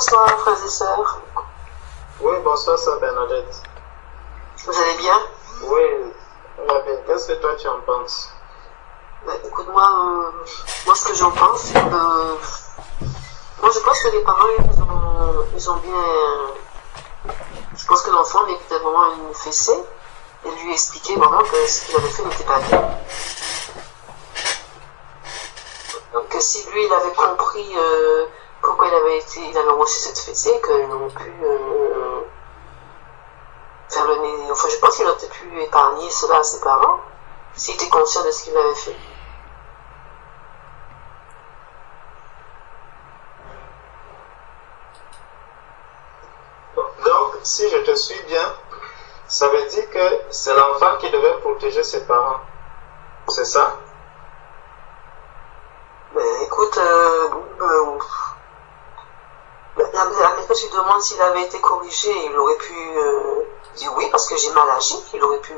bonsoir frères et sœurs. Oui, bonsoir sœur Bernadette. Vous allez bien? Oui, on va bien. Qu'est-ce que toi tu en penses? Écoute, moi ce que j'en pense, c'est que moi je pense que les parents ils ont bien. Je pense que l'enfant méritait vraiment une fessée et lui expliquer vraiment que ce qu'il avait fait n'était pas bien. Donc si lui il avait compris pourquoi il avait reçu cette fessée, qu'il aurait pu faire le nez. Enfin, je pense qu'il aurait peut-être pu épargner cela à ses parents s'il était conscient de ce qu'il avait fait. Donc, si je te suis bien, ça veut dire que c'est l'enfant qui devait protéger ses parents. C'est ça? Écoute, la maîtresse lui demande s'il avait été corrigé. Il aurait pu dire oui parce que j'ai mal agi. Il aurait pu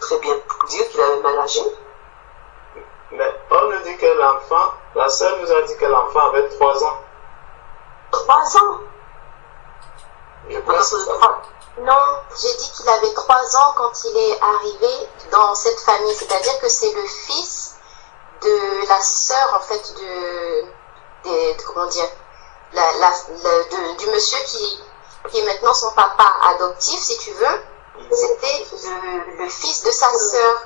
très bien dire qu'il avait mal agi. Mais on nous dit que l'enfant, la sœur nous a dit que l'enfant avait 3 ans. 3 ans? Je pense que Non, j'ai dit qu'il avait 3 ans quand il est arrivé dans cette famille. C'est-à-dire que c'est le fils de la sœur, en fait, comment dire, du monsieur qui est maintenant son papa adoptif, si tu veux. C'était le fils de sa sœur.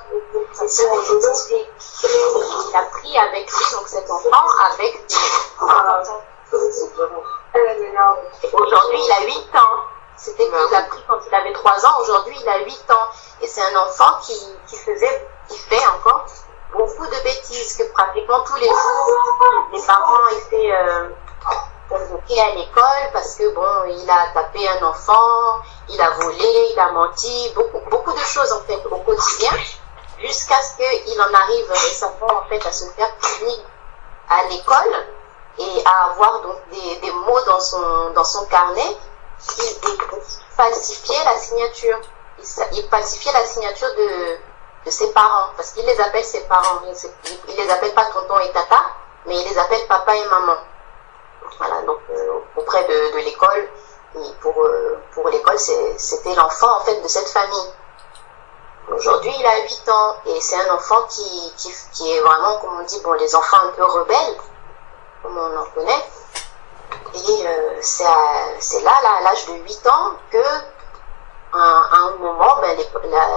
Sa sœur est décédée. Il a pris avec lui, donc cet enfant, avec Aujourd'hui, il a 8 ans. C'était qu'il l'a pris quand il avait 3 ans. Aujourd'hui, il a 8 ans. Et c'est un enfant qui fait encore beaucoup de bêtises, que pratiquement tous les jours, les parents étaient convoqués à l'école parce que bon, il a tapé un enfant, il a volé, il a menti, beaucoup de choses en fait au quotidien, jusqu'à ce qu'il en arrive récemment en fait à se faire punir à l'école et à avoir donc des mots dans son carnet qui falsifiait la signature. Il falsifiait la signature de ses parents, parce qu'il les appelle ses parents. Il les appelle pas tonton et tata, mais il les appelle papa et maman. Voilà, donc auprès de l'école, et pour l'école, c'était l'enfant en fait de cette famille. Aujourd'hui, il a 8 ans, et c'est un enfant qui est vraiment, comme on dit, bon, les enfants un peu rebelles, comme on en connaît. Et c'est là, à l'âge de 8 ans, que à un moment,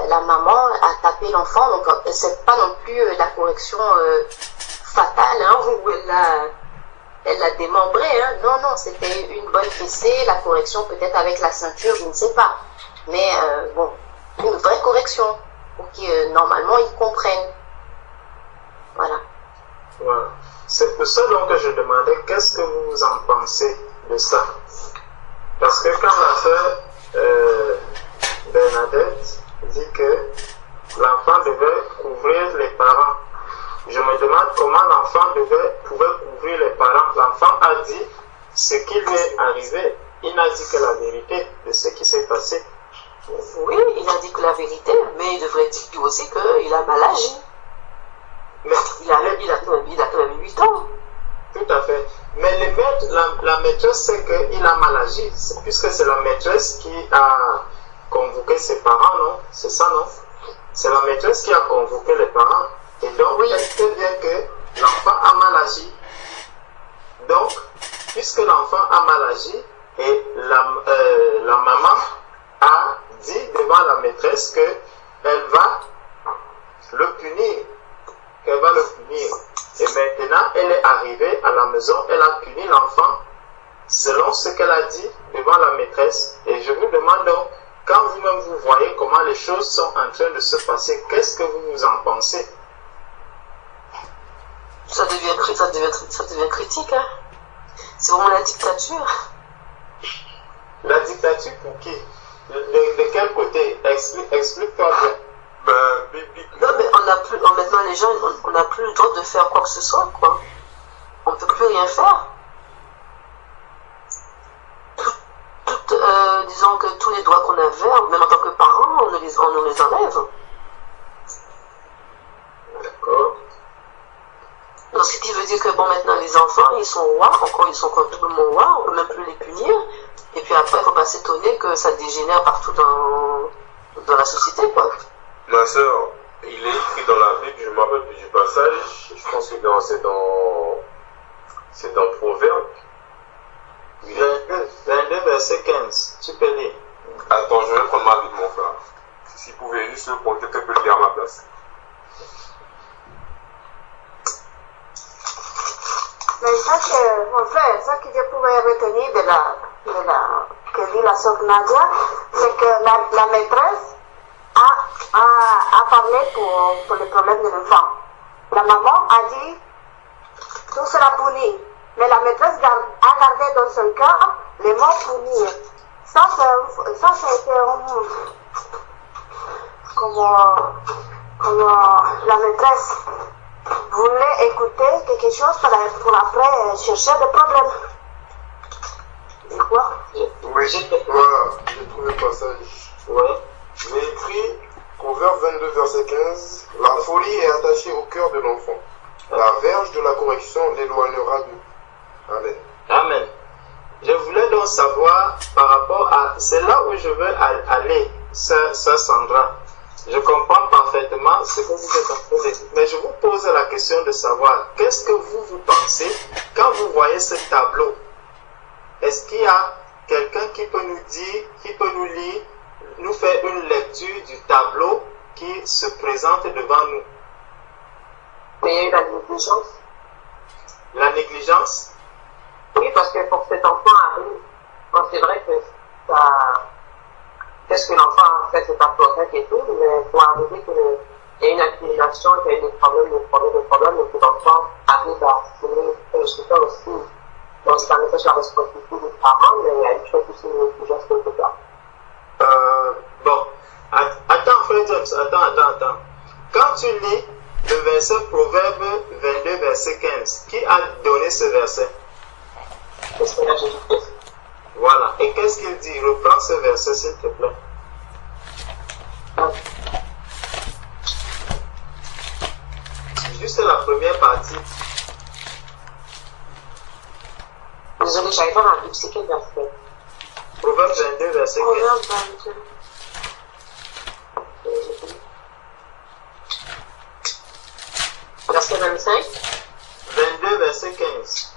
la maman a tapé l'enfant. Donc c'est pas non plus la correction fatale, hein, où elle l'a démembré, hein. Non, c'était une bonne fessée, la correction peut-être avec la ceinture, je ne sais pas, mais bon, une vraie correction pour que normalement ils comprennent. Voilà. C'est pour ça donc que je demandais qu'est-ce que vous en pensez de ça. Parce que quand la sœur Bernadette dit que l'enfant devait couvrir les parents, je me demande comment l'enfant pouvait couvrir les parents. L'enfant a dit ce qui lui est arrivé. Il n'a dit que la vérité de ce qui s'est passé. Oui, il a dit que la vérité, mais il devrait dire aussi qu'il a mal agi. Mais il a quand même 8 ans. Tout à fait. Mais la maîtresse sait qu'il a mal agi, puisque c'est la maîtresse qui a convoqué ses parents, non? C'est ça, non? C'est la maîtresse qui a convoqué les parents. Et donc, oui, elle sait bien que l'enfant a mal agi. Donc, puisque l'enfant a mal agi, et la maman a dit devant la maîtresse qu'elle va le punir. Qu'elle va le punir. Et maintenant, elle est arrivée à la maison, elle a puni l'enfant selon ce qu'elle a dit devant la maîtresse. Et je vous demande donc, quand vous-même vous voyez comment les choses sont en train de se passer, qu'est-ce que vous en pensez? Ça devient critique, hein. C'est vraiment la dictature. La dictature pour qui? De quel côté? Explique-toi bien. Non, mais maintenant les gens, on n'a plus le droit de faire quoi que ce soit, quoi. On ne peut plus rien faire. Disons que tous les droits qu'on avait, même en tant que parents, on nous les enlève. D'accord. Donc, ce qui veut dire que, bon, maintenant, les enfants, ils sont rois, encore ils sont complètement rois, on peut même plus les punir. Et puis après, il ne faut pas s'étonner que ça dégénère partout dans la société, quoi. Ma soeur, il est écrit dans la Bible, je me rappelle plus du passage, je pense que c'est dans Proverbe. 22, verset 15, tu peux lire. Attends, je vais prendre ma Bible, mon frère. S'il pouvait juste le prendre, quelqu'un peut le lire à ma place. Mais ça que, mon frère, ça que je pouvais retenir que dit la sœur Nadia, c'est que la maîtresse a parlé pour le problème de l'enfant. La maman a dit, tout sera puni. Mais la maîtresse a gardé dans son cœur les mots punir. Ça, c'était comme la maîtresse voulait écouter quelque chose pour après chercher des problèmes. C'est quoi? Oui, voilà, j'ai trouvé le passage. Ouais. J'ai écrit Proverbe 22, verset 15. La folie est attachée au cœur de l'enfant. La verge de la correction l'éloignera d'eux. Amen. Amen. Je voulais donc savoir par rapport à... C'est là où je veux aller, sœur Sandra. Je comprends parfaitement ce que vous êtes en train de dire. Mais je vous pose la question de savoir, qu'est-ce que vous pensez quand vous voyez ce tableau? Est-ce qu'il y a quelqu'un qui peut nous dire, qui peut nous lire, nous faire une lecture du tableau qui se présente devant nous? Mais il y a eu la négligence. La négligence? Oui, parce que pour que cet enfant arrive, bon, c'est vrai que ça... Qu'est-ce que l'enfant a fait, c'est pas correct et tout, mais pour arriver qu'il y a une accumulation, qu'il y a eu des problèmes, et que l'enfant arrive à assumer le soutien aussi. Donc, c'est un message sur la responsabilité des parents, mais il y a une chose aussi, une négligence quelque part. Bon, attends, frère James, attends. Quand tu lis le verset Proverbe 22, verset 15, qui a donné ce verset? C'est ce que là, Jésus-Christ. Voilà. Et qu'est-ce qu'il dit? Reprends ce verset, s'il te plaît. Juste la première partie. Désolé, j'avais pas dans la Bible, c'est quel verset? Proverbe 22, verset 15. Proverbe 22. Verset 25. 22, verset 15.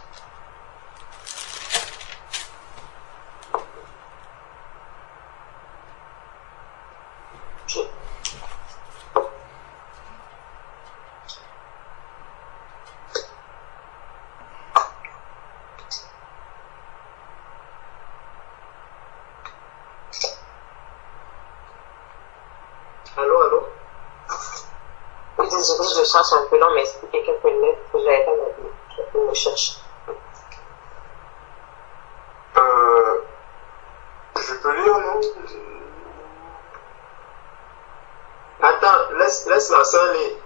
Allô? Oui, désolé, je cherche un peu long, mais si quelqu'un peut le mettre, que j'avais pas ma Bible, je peux me chercher. Je peux lire, non? Attends, laisse la sœur lire.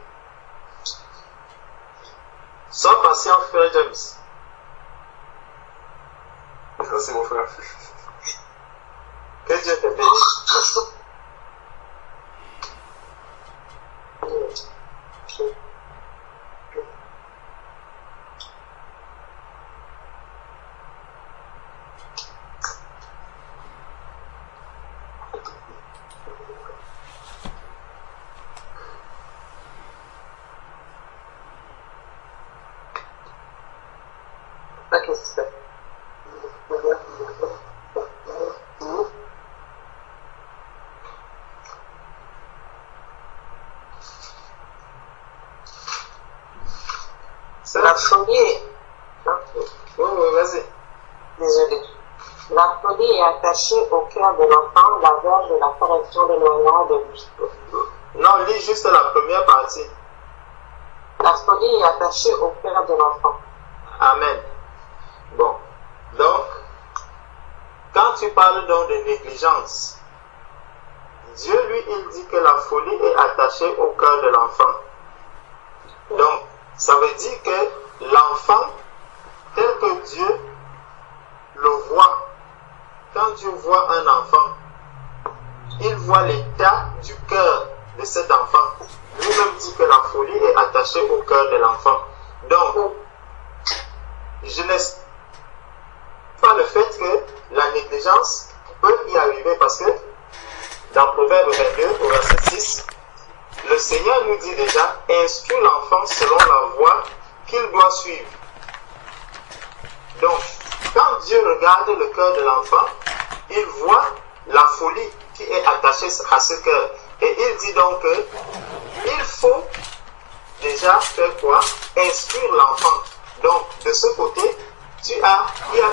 Sois patient, frère James. Ça, c'est mon frère. Que Dieu te bénisse. Ok, c'est ça. La folie est... Oui, vas-y. Désolé. La folie est attachée au cœur de l'enfant, la verge de la correction de l'éloignement de lui. Non, lis juste la première partie. La folie est attachée au cœur de l'enfant. Amen. Bon. Donc, quand tu parles donc de négligence, Dieu, lui, il dit que la folie est attachée au cœur de l'enfant. Donc, ça veut dire que l'enfant, tel que Dieu le voit, quand Dieu voit un enfant, il voit l'état du cœur de cet enfant. Lui-même dit que la folie est attachée au cœur de l'enfant. Donc, je n'exclus pas le fait que la négligence peut y arriver parce que dans Proverbe 22, au verset 6, le Seigneur nous dit déjà, instruis l'enfant selon la voie qu'il doit suivre. Donc, quand Dieu regarde le cœur de l'enfant, il voit la folie qui est attachée à ce cœur. Et il dit donc qu'il faut déjà faire quoi? Instruire l'enfant. Donc, de ce côté, il y a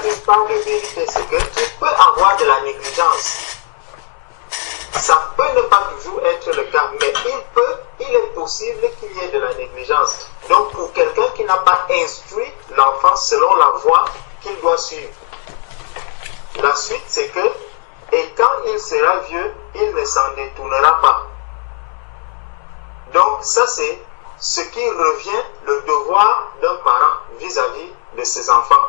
une part de vérité, c'est que tu peux avoir de la négligence. Ça peut ne pas toujours être le cas, mais il est possible qu'il y ait de la négligence. Donc, pour quelqu'un qui n'a pas instruit l'enfant selon la voie qu'il doit suivre, la suite, c'est que, et quand il sera vieux, il ne s'en détournera pas. Donc, ça, c'est ce qui revient le devoir d'un parent vis-à-vis de ses enfants.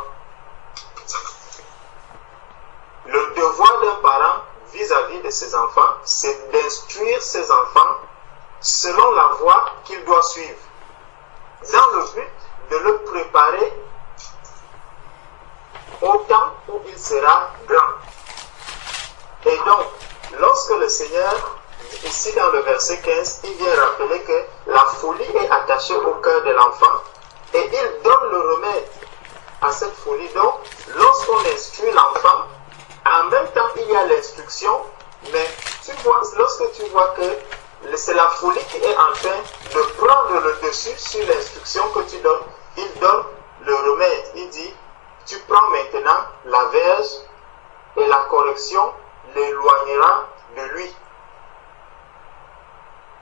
Le devoir d'un parent vis-à-vis de ses enfants, c'est d'instruire ses enfants selon la voie qu'il doit suivre, dans le but de le préparer au temps où il sera grand. Et donc, lorsque le Seigneur, ici dans le verset 15, il vient rappeler que la folie est attachée au cœur de l'enfant et il donne le remède à cette folie. Donc, lorsqu'on instruit l'enfant, en même temps, il y a l'instruction, mais lorsque tu vois que c'est la folie qui est en train de prendre le dessus sur l'instruction que tu donnes, il donne le remède. Il dit, tu prends maintenant la verge et la correction l'éloignera de lui.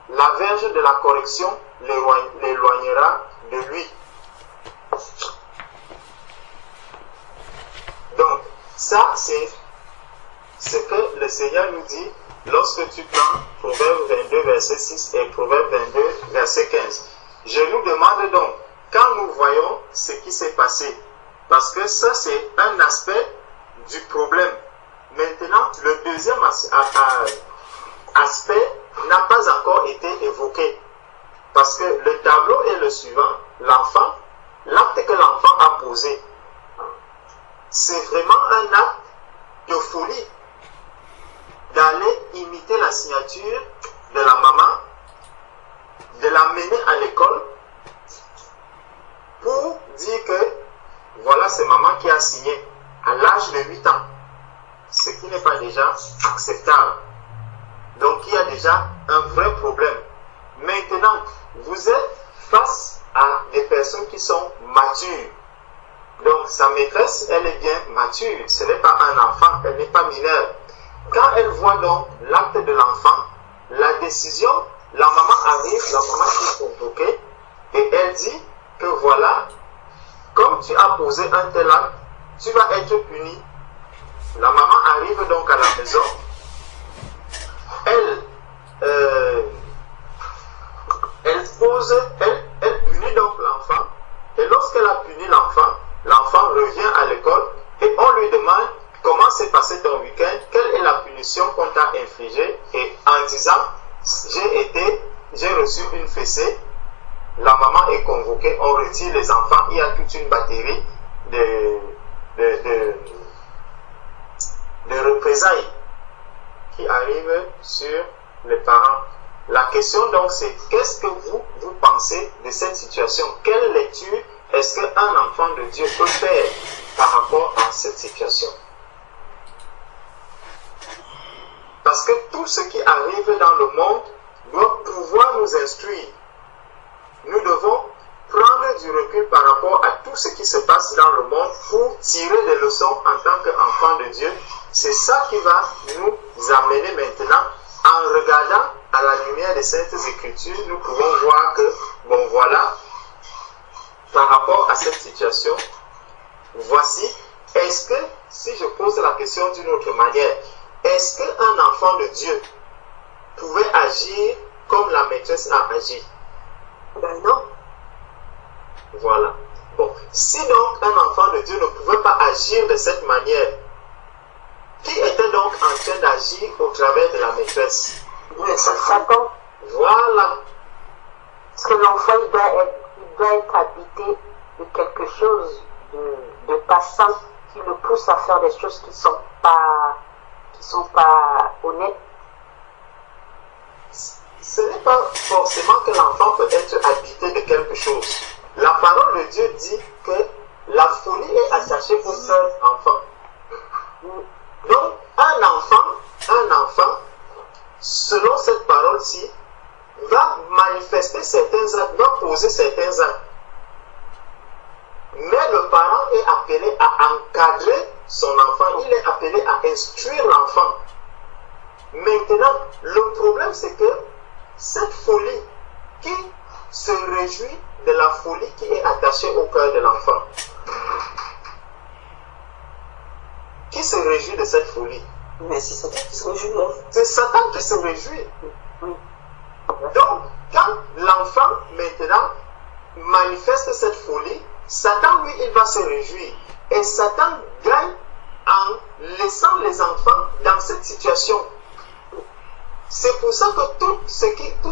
La verge de la correction l'éloignera de lui. Donc, ça, c'est ce que le Seigneur nous dit lorsque tu prends Proverbe 22, verset 6 et Proverbe 22, verset 15. Je nous demande donc, quand nous voyons ce qui s'est passé, parce que ça, c'est un aspect du problème. Maintenant, le deuxième aspect n'a pas encore été évoqué. Parce que le tableau est le suivant. L'enfant, l'acte que l'enfant a posé, c'est vraiment un acte de folie. D'aller imiter la signature de la maman, de l'amener à l'école pour dire que voilà, c'est maman qui a signé à l'âge de 8 ans. Ce qui n'est pas déjà acceptable. Donc il y a déjà un vrai problème. Maintenant, vous êtes face à des personnes qui sont matures. Donc sa maîtresse, elle est bien mature. Ce n'est pas un enfant, elle n'est pas mineure. Quand elle voit donc l'acte de l'enfant, la décision, la maman arrive, la maman qui est convoquée, et elle dit que voilà, comme tu as posé un tel acte, tu vas être puni. La maman arrive donc à la maison, elle punit donc l'enfant, et lorsqu'elle a puni l'enfant, l'enfant revient à l'école et on lui demande comment s'est passé ton week-end, quelle est la punition qu'on t'a infligée, et en disant j'ai reçu une fessée, la maman est convoquée, on retire les enfants, il y a toute une batterie de représailles qui arrivent sur les parents. La question donc c'est qu'est-ce que vous pensez de cette situation? Quelle lecture est-ce qu'un enfant de Dieu peut faire par rapport à cette situation? Parce que tout ce qui arrive dans le monde doit pouvoir nous instruire. Nous devons prendre du recul par rapport à tout ce qui se passe dans le monde pour tirer des leçons en tant qu'enfants de Dieu. C'est ça qui va nous amener maintenant, en regardant à la lumière des Saintes Écritures, nous pouvons voir que, bon voilà, par rapport à cette situation, voici, est-ce que, si je pose la question d'une autre manière, est-ce qu'un enfant de Dieu pouvait agir comme la maîtresse a agi? Ben non. Voilà. Bon, si donc un enfant de Dieu ne pouvait pas agir de cette manière, qui était donc en train d'agir au travers de la maîtresse? C'est Satan. Voilà. Parce que l'enfant, il doit être habité de quelque chose, de sent, qui le pousse à faire des choses qui sont pas honnêtes. Ce n'est pas forcément que l'enfant peut être habité de quelque chose. La parole de Dieu dit que la folie est attachée au seul enfant. Donc, un enfant, selon cette parole-ci, va manifester certains actes, va poser certains actes. Mais le parent est appelé à encadrer son enfant, il est appelé à instruire l'enfant. Maintenant, le problème c'est que cette folie qui se réjouit de la folie qui est attachée au cœur de l'enfant. Qui se réjouit de cette folie? Mais c'est Satan qui se réjouit. C'est Satan qui se réjouit. Donc, quand l'enfant maintenant manifeste cette folie, Satan, lui, il va se réjouir. Et Satan gagne en laissant les enfants dans cette situation. C'est pour ça que tout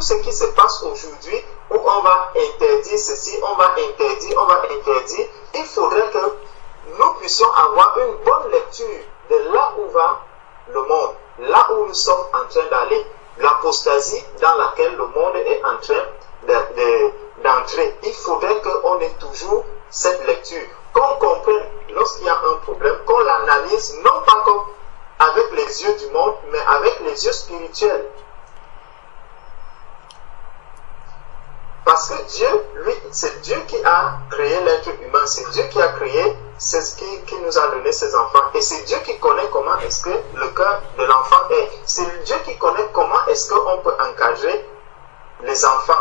ce qui se passe aujourd'hui, où on va interdire ceci, on va interdire, il faudrait que nous puissions avoir une bonne lecture de là où va le monde, là où nous sommes en train d'aller, l'apostasie dans laquelle le monde est en train d'entrer. Il faudrait qu'on ait toujours cette lecture, qu'on comprenne lorsqu'il y a un problème, qu'on l'analyse non pas comme avec les yeux du monde, mais avec les yeux spirituels. Parce que Dieu, lui, c'est Dieu qui a créé l'être humain, c'est Dieu qui a créé, c'est ce qui nous a donné ses enfants. Et c'est Dieu qui connaît comment est-ce que le cœur de l'enfant est. C'est Dieu qui connaît comment est-ce qu'on peut encadrer les enfants.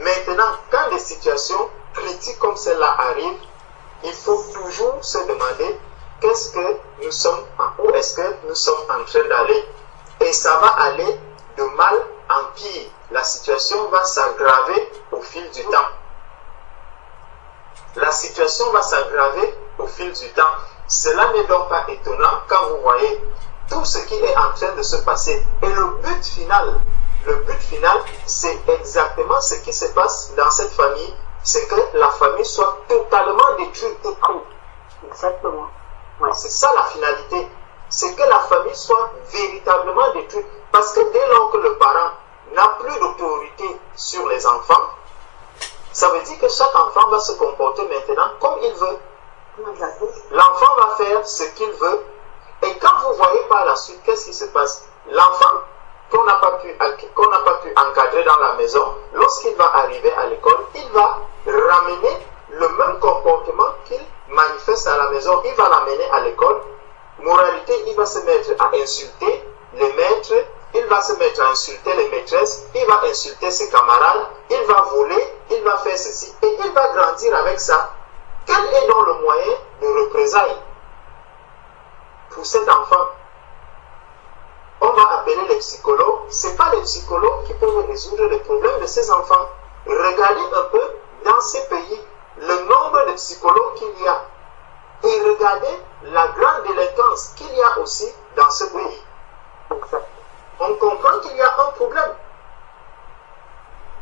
Maintenant, quand des situations critiques comme celle-là arrivent, il faut toujours se demander qu'est-ce que nous sommes, où est-ce que nous sommes en train d'aller. Et ça va aller de mal en pire. La situation va s'aggraver au fil du temps. La situation va s'aggraver au fil du temps. Cela n'est donc pas étonnant quand vous voyez tout ce qui est en train de se passer. Et le but final, c'est exactement ce qui se passe dans cette famille, c'est que la famille soit totalement détruite. Exactement. Ouais. C'est ça la finalité. C'est que la famille soit véritablement détruite. Parce que dès lors que le parent n'a plus d'autorité sur les enfants, ça veut dire que chaque enfant va se comporter maintenant comme il veut. L'enfant va faire ce qu'il veut. Et quand vous voyez par la suite, qu'est-ce qui se passe? L'enfant qu'on n'a pas pu encadrer dans la maison, lorsqu'il va arriver à l'école, il va ramener le même comportement qu'il manifeste à la maison. Il va l'amener à l'école. Moralité, il va se mettre à insulter les maîtres, il va se mettre à insulter les maîtresses, il va insulter ses camarades, il va voler, il va faire ceci, et il va grandir avec ça. Quel est donc le moyen de représailles pour cet enfant? On va appeler les psychologues. Ce n'est pas les psychologues qui peuvent résoudre les problèmes de ces enfants. Regardez un peu dans ces pays le nombre de psychologues qu'il y a. Et regardez la grande délinquance qu'il y a aussi dans ce pays. On comprend qu'il y a un problème.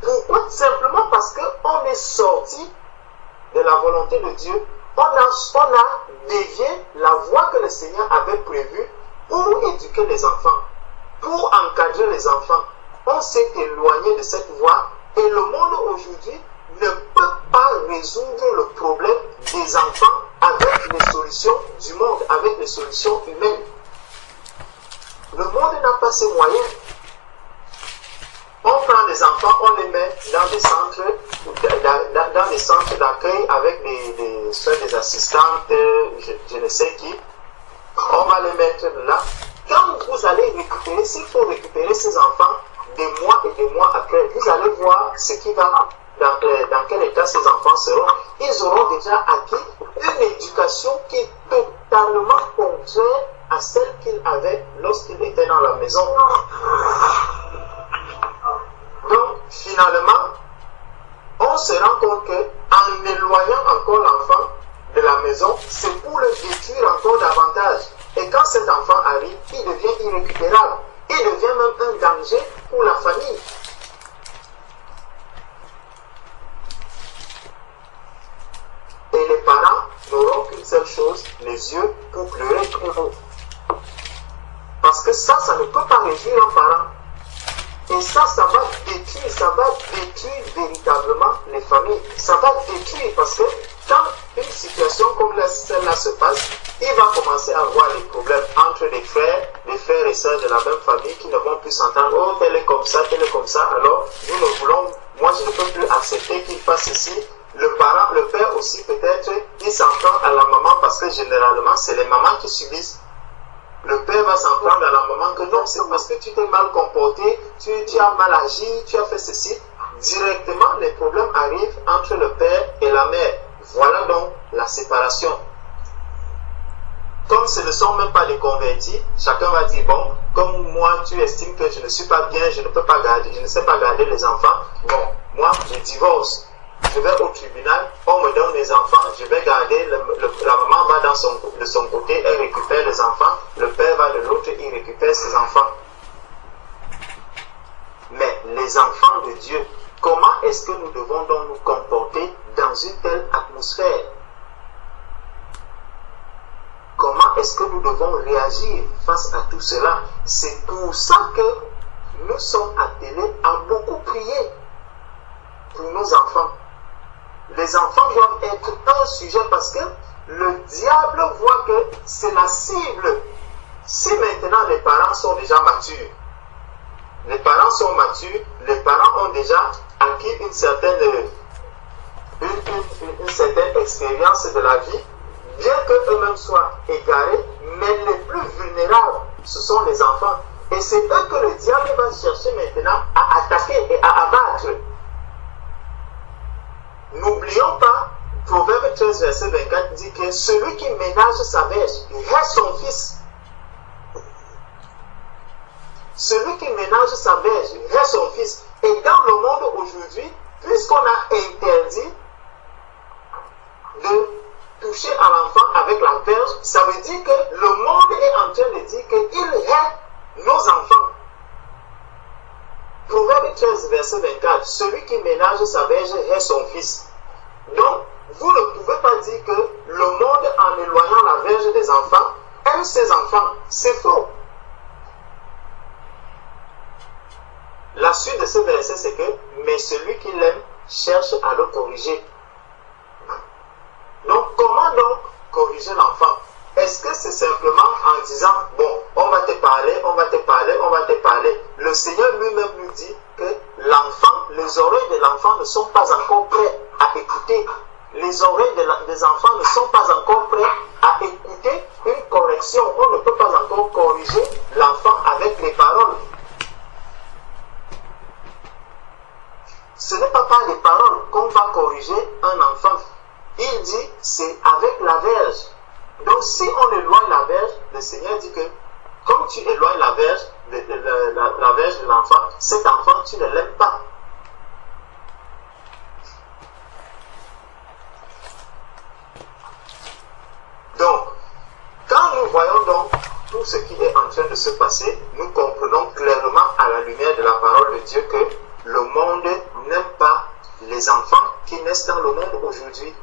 Pourquoi? Simplement parce qu'on est sorti de la volonté de Dieu. On a dévié la voie que le Seigneur avait prévue pour éduquer les enfants, pour encadrer les enfants. On s'est éloigné de cette voie et le monde aujourd'hui ne peut pas résoudre le problème des enfants avec les solutions du monde, avec les solutions humaines. Le monde n'a pas ces moyens. On prend des enfants, on les met dans des centres d'accueil avec des assistantes, je ne sais qui. On va les mettre là. Quand vous allez récupérer, s'il faut récupérer ces enfants des mois et des mois après, vous allez voir ce qui va, dans quel état ces enfants seront. Ils auront déjà acquis une éducation qui est totalement contraire à celle qu'ils avaient lorsqu'ils étaient dans la maison. Donc, finalement, on se rend compte qu'en éloignant encore l'enfant de la maison, c'est pour le détruire encore davantage. Et quand cet enfant arrive, il devient irrécupérable. Il devient même un danger pour la famille. Et les parents n'auront qu'une seule chose, les yeux pour pleurer. Parce que ça ne peut pas réjouir un parent. Et ça va détruire véritablement les familles. Ça va détruire parce que quand une situation comme celle-là se passe, il va commencer à avoir des problèmes entre les frères et sœurs de la même famille qui ne vont plus s'entendre. Oh, tel est comme ça, alors nous ne voulons, moi je ne peux plus accepter qu'il fasse ceci. Le père aussi peut-être, il s'en prend à la maman parce que généralement c'est les mamans qui subissent. Le père va s'en prendre à la maman que non, c'est parce que tu t'es mal comporté, tu as mal agi, tu as fait ceci. Directement, les problèmes arrivent entre le père et la mère. Voilà donc la séparation. Comme ce ne sont même pas des convertis, chacun va dire, bon, comme moi tu estimes que je ne suis pas bien, je ne sais pas garder les enfants, bon, moi je divorce. Je vais au tribunal, on me donne mes enfants, je vais garder, la maman va de son côté, elle récupère les enfants, le père va de l'autre, il récupère ses enfants. Mais les enfants de Dieu, comment est-ce que nous devons donc nous comporter dans une telle atmosphère? Comment est-ce que nous devons réagir face à tout cela? C'est pour ça que nous sommes appelés à beaucoup prier pour nos enfants. Les enfants doivent être un sujet parce que le diable voit que c'est la cible. Si maintenant les parents sont déjà matures, les parents sont matures, les parents ont déjà acquis une certaine expérience de la vie, bien qu'eux-mêmes soient égarés, mais les plus vulnérables, ce sont les enfants. Et c'est eux que le diable va chercher maintenant à attaquer et à abattre. N'oublions pas, Proverbe 13, verset 24 dit que celui qui ménage sa verge reste son fils. Celui qui ménage sa verge reste son fils. Et dans le monde aujourd'hui, puisqu'on a interdit de toucher à l'enfant avec la verge, ça veut dire que le monde est en train de dire qu'il est nos enfants. Proverbe 13, verset 24, celui qui ménage sa verge est son fils. Donc, vous ne pouvez pas dire que le monde, en éloignant la verge des enfants, aime ses enfants. C'est faux. La suite de ce verset, c'est que, mais celui qui l'aime cherche à le corriger. Donc, comment donc corriger l'enfant? Est-ce que c'est simplement en disant, bon, on va te parler, on va te parler, on va te parler? Le Seigneur lui-même nous dit que l'enfant, les oreilles de l'enfant ne sont pas encore prêtes à écouter. Les oreilles des enfants ne sont pas encore prêtes à écouter une correction. On ne peut pas encore corriger l'enfant avec les paroles. Ce n'est pas par les paroles qu'on va corriger un enfant. Il dit, c'est avec la verge. Donc si on éloigne la verge, le Seigneur dit que comme tu éloignes la verge de l'enfant, cet enfant, tu ne l'aimes pas. Donc, quand nous voyons donc tout ce qui est en train de se passer, nous comprenons clairement à la lumière de la parole de Dieu que le monde n'aime pas les enfants qui naissent dans le monde aujourd'hui.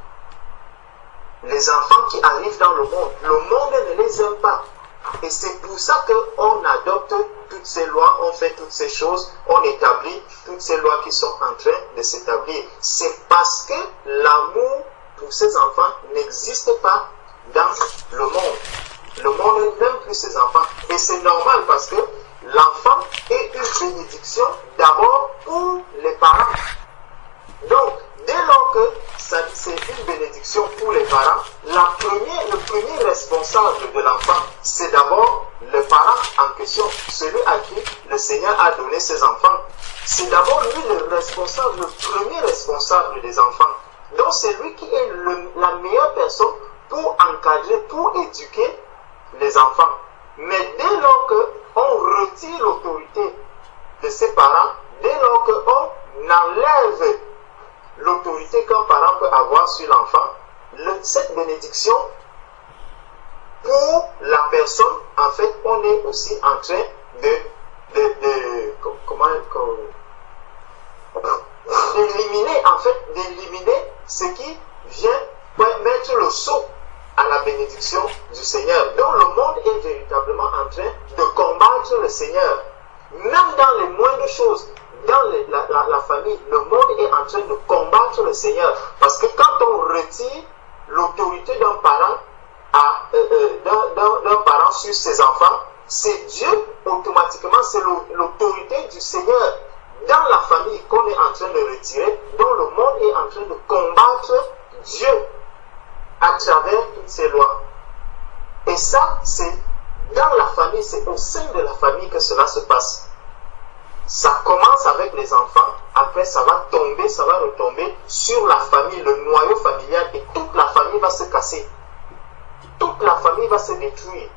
Les enfants qui arrivent dans le monde ne les aime pas. Et c'est pour ça qu'on adopte toutes ces lois, on fait toutes ces choses, on établit toutes ces lois qui sont en train de s'établir. C'est parce que l'amour pour ces enfants n'existe pas dans le monde. Le monde n'aime plus ses enfants. Et c'est normal parce que l'enfant est une bénédiction d'abord pour les parents. Donc, dès lors que c'est une bénédiction pour les parents, le premier responsable de l'enfant, c'est d'abord le parent en question, celui à qui le Seigneur a donné ses enfants. C'est d'abord lui le premier responsable des enfants. Donc c'est lui qui est la meilleure personne pour encadrer, pour éduquer les enfants. Mais dès lors qu'on retire l'autorité de ses parents, dès lors qu'on enlève l'autorité qu'un parent peut avoir sur l'enfant, cette bénédiction, pour la personne, en fait, on est aussi en train d'éliminer ce qui vient mettre le sceau à la bénédiction du Seigneur. Donc le monde est véritablement en train de combattre le Seigneur. Même dans les moindres choses, dans la famille, le monde est en train de combattre le Seigneur. Parce que quand on retire l'autorité d'un parent, d'un parent sur ses enfants, c'est Dieu, automatiquement, c'est l'autorité du Seigneur dans la famille qu'on est en train de retirer, dont le monde est en train de combattre Dieu à travers toutes ces lois. Et ça, c'est dans la famille, c'est au sein de la famille que cela se passe. Ça commence avec les enfants, après ça va tomber, ça va retomber sur la famille, le noyau familial, et toute la famille va se casser. Toute la famille va se détruire.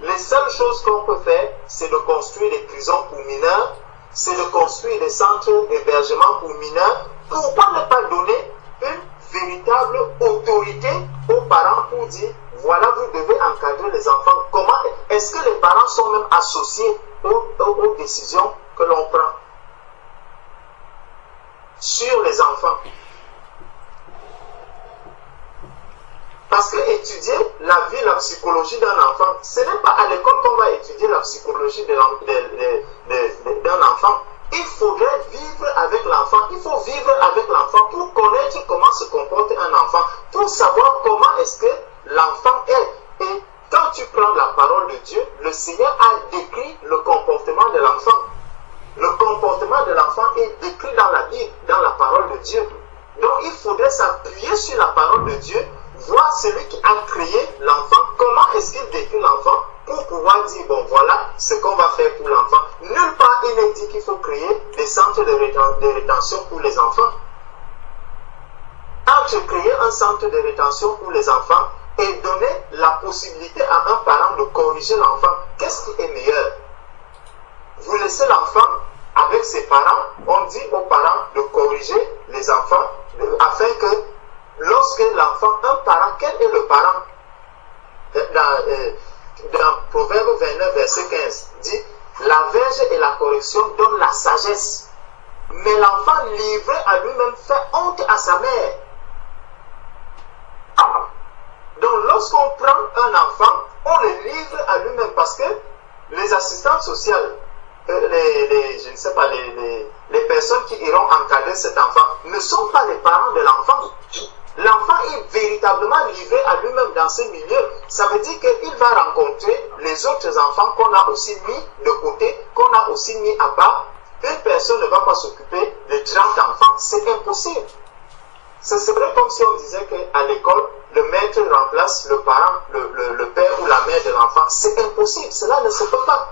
Les seules choses qu'on peut faire, c'est de construire des prisons pour mineurs, c'est de construire des centres d'hébergement pour mineurs. Pourquoi ne pas donner une véritable autorité aux parents pour dire, voilà, vous devez encadrer les enfants. Comment est-ce que les parents sont même associés aux décisions que l'on prend sur les enfants? Parce que étudier la vie, la psychologie d'un enfant, ce n'est pas à l'école qu'on va étudier la psychologie d'un enfant. Il faudrait vivre avec l'enfant. Il faut vivre avec l'enfant pour connaître comment se comporte un enfant, pour savoir comment est-ce que l'enfant est. Et quand tu prends la parole de Dieu, le Seigneur a décrit le comportement de l'enfant. Le comportement de l'enfant est décrit dans la Bible, dans la parole de Dieu. Donc il faudrait s'appuyer sur la parole de Dieu, voir celui qui a créé l'enfant, comment est-ce qu'il décrit l'enfant, pour pouvoir dire, bon voilà ce qu'on va faire pour l'enfant. Nulle part il n'est dit qu'il faut créer des centres de rétention pour les enfants. Entre créer un centre de rétention pour les enfants et donner la possibilité à un parent de corriger l'enfant, qu'est-ce qui est meilleur? Vous laissez l'enfant avec ses parents, on dit aux parents de corriger les enfants afin que lorsque l'enfant, un parent, quel est le parent? Dans Proverbe 29, verset 15, dit, la verge et la correction donnent la sagesse, mais l'enfant livré à lui-même fait honte à sa mère. Donc lorsqu'on prend un enfant, on le livre à lui-même, parce que les assistantes sociales, je ne sais pas, les personnes qui iront encadrer cet enfant ne sont pas les parents de l'enfant. L'enfant est véritablement livré à lui-même dans ce milieu. Ça veut dire qu'il va rencontrer les autres enfants qu'on a aussi mis de côté, qu'on a aussi mis à part. Une personne ne va pas s'occuper de 30 enfants. C'est impossible. Ce serait comme si on disait qu'à l'école, le maître remplace le parent, le père ou la mère de l'enfant. C'est impossible. Cela ne se peut pas.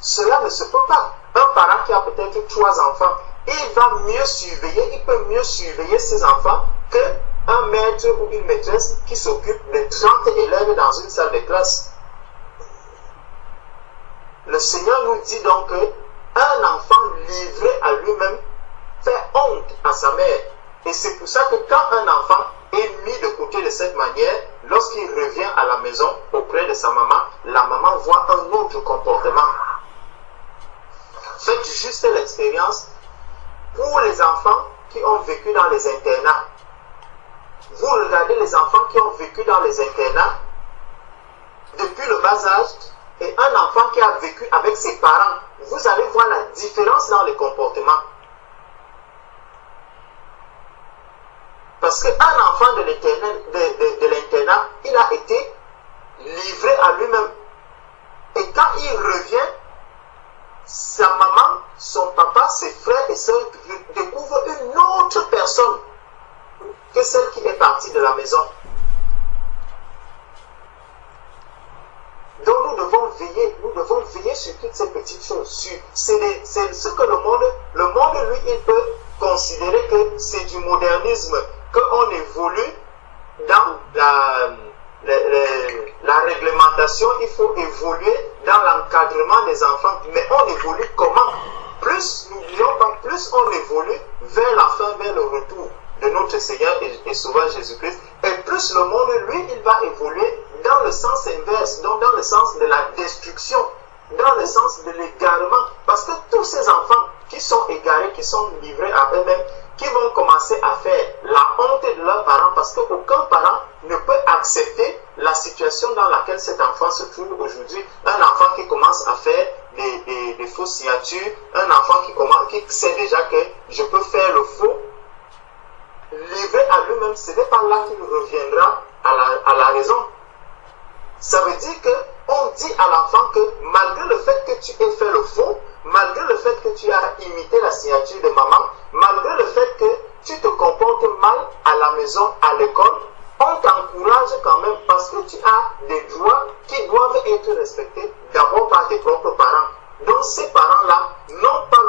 Cela ne se peut pas. Un parent qui a peut-être 3 enfants, il va mieux surveiller, il peut mieux surveiller ses enfants qu'un maître ou une maîtresse qui s'occupe de 30 élèves dans une salle de classe. Le Seigneur nous dit donc qu'un enfant livré à lui-même fait honte à sa mère. Et c'est pour ça que quand un enfant est mis de côté de cette manière, lorsqu'il revient à la maison auprès de sa maman, la maman voit un autre comportement. Faites juste l'expérience pour les enfants qui ont vécu dans les internats. Vous regardez les enfants qui ont vécu dans les internats depuis le bas âge et un enfant qui a vécu avec ses parents, vous allez voir la différence dans les comportements. Parce qu'un enfant de l'internat, il a été livré à lui-même. Et quand il revient, sa maman, son papa, ses frères et sœurs découvrent une autre personne que celle qui est partie de la maison. Donc nous devons veiller sur toutes ces petites choses. C'est ce que le monde, lui, il peut considérer que c'est du modernisme, qu'on évolue dans la réglementation, il faut évoluer dans l'encadrement des enfants. Mais on évolue comment? Plus, n'oublions pas, plus on évolue vers la fin, vers le retour de notre Seigneur et Sauveur Jésus-Christ, et plus le monde, lui, il va évoluer dans le sens inverse, donc dans le sens de la destruction, dans le sens de l'égarement. Parce que tous ces enfants qui sont égarés, qui sont livrés à eux-mêmes, qui vont commencer à faire la honte de leurs parents parce qu'aucun parent ne peut accepter la situation dans laquelle cet enfant se trouve aujourd'hui. Un enfant qui commence à faire des fausses signatures, un enfant qui sait déjà que je peux faire le faux, livré à lui-même, ce n'est pas là qu'il reviendra à la raison. Ça veut dire qu'on dit à l'enfant que malgré le fait que tu aies fait le faux, malgré le fait que tu as imité la signature de maman, malgré le fait que tu te comportes mal à la maison, à l'école, on t'encourage quand même parce que tu as des droits qui doivent être respectés d'abord par tes propres parents. Donc ces parents-là n'ont pas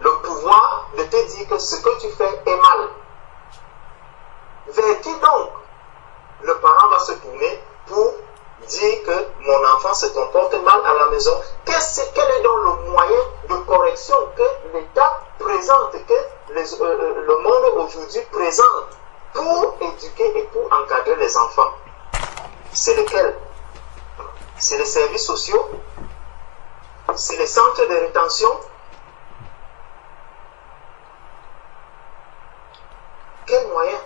le pouvoir de te dire que ce que tu fais est mal. Vers qui donc le parent va se tourner pour dire que mon enfant se comporte mal à la maison? Quel est donc le moyen de correction que l'État présente, que le monde aujourd'hui présente pour éduquer et pour encadrer les enfants? C'est lequel? C'est les services sociaux? C'est les centres de rétention? Quel moyen?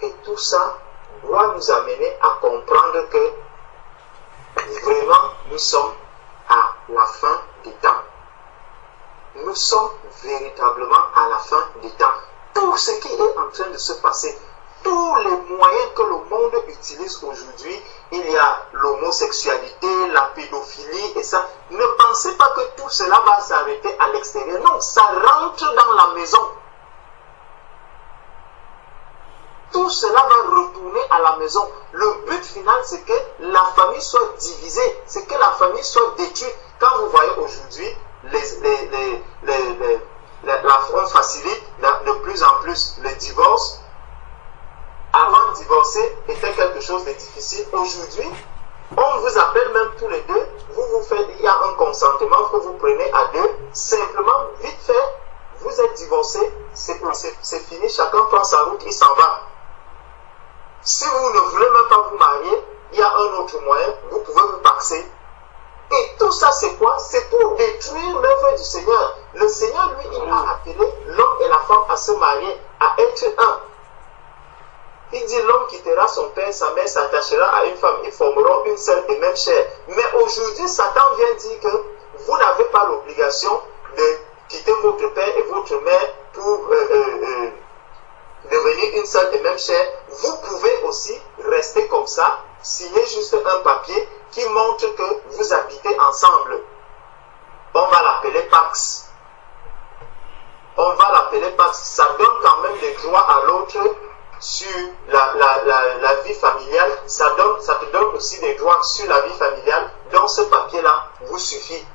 Et tout ça doit nous amener à comprendre que vraiment nous sommes à la fin des temps. Nous sommes véritablement à la fin des temps. Tout ce qui est en train de se passer, tous les moyens que le monde utilise aujourd'hui, il y a l'homosexualité, la pédophilie et ça. Ne pensez pas que tout cela va s'arrêter à l'extérieur. Non, ça rentre dans la maison. Tout cela va retourner à la maison. Le but final, c'est que la famille soit divisée, c'est que la famille soit détruite. Quand vous voyez aujourd'hui, on facilite de plus en plus le divorce. Avant de divorcer était quelque chose de difficile. Aujourd'hui, on vous appelle même tous les deux, vous faites, il y a un consentement que vous prenez à deux, simplement, vite fait, vous êtes divorcés, c'est fini, chacun prend sa route, il s'en va. Si vous ne voulez même pas vous marier, il y a un autre moyen, vous pouvez vous paxer. Et tout ça, c'est quoi? C'est pour détruire l'œuvre du Seigneur. Le Seigneur, lui, il a appelé l'homme et la femme à se marier, à être un. Il dit l'homme quittera son père, sa mère s'attachera à une femme, ils formeront une seule et même chair. Mais aujourd'hui, Satan vient dire que vous n'avez pas l'obligation de quitter votre père et votre mère pour devenir une seule et même chair. Vous pouvez aussi rester comme ça, signer juste un papier qui montre que vous habitez ensemble. On va l'appeler Pax. On va l'appeler Pax. Ça donne quand même des droits à l'autre sur la vie familiale. Ça te donne aussi des droits sur la vie familiale. Donc ce papier-là vous suffit.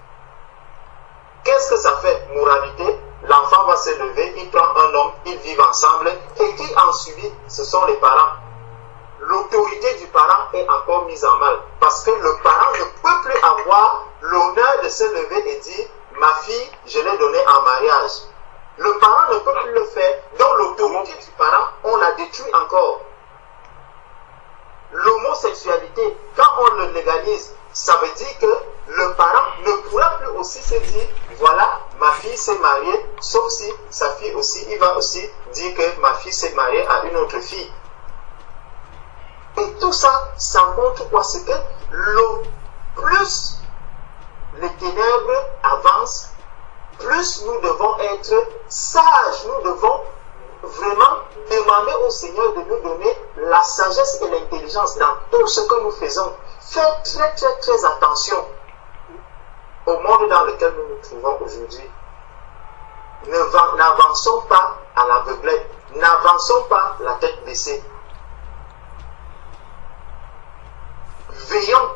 Qu'est-ce que ça fait? Moralité, l'enfant va se lever, il prend un homme, ils vivent ensemble. Et qui en subit? Ce sont les parents. L'autorité du parent est encore mise en mal. Parce que le parent ne peut plus avoir l'honneur de se lever et dire « Ma fille, je l'ai donnée en mariage ». Le parent ne peut plus le faire. Donc l'autorité du parent, on la détruit encore. L'homosexualité, quand on le légalise, ça veut dire que le parent ne pourra plus aussi se dire « Voilà, ma fille s'est mariée », sauf si sa fille aussi, il va aussi dire que ma fille s'est mariée à une autre fille. Et tout ça, ça montre quoi? C'est que plus les ténèbres avancent, plus nous devons être sages, nous devons vraiment demander au Seigneur de nous donner la sagesse et l'intelligence dans tout ce que nous faisons. Faites très très très attention au monde dans lequel nous nous trouvons aujourd'hui. N'avançons pas à l'aveuglette, n'avançons pas la tête baissée. Veillons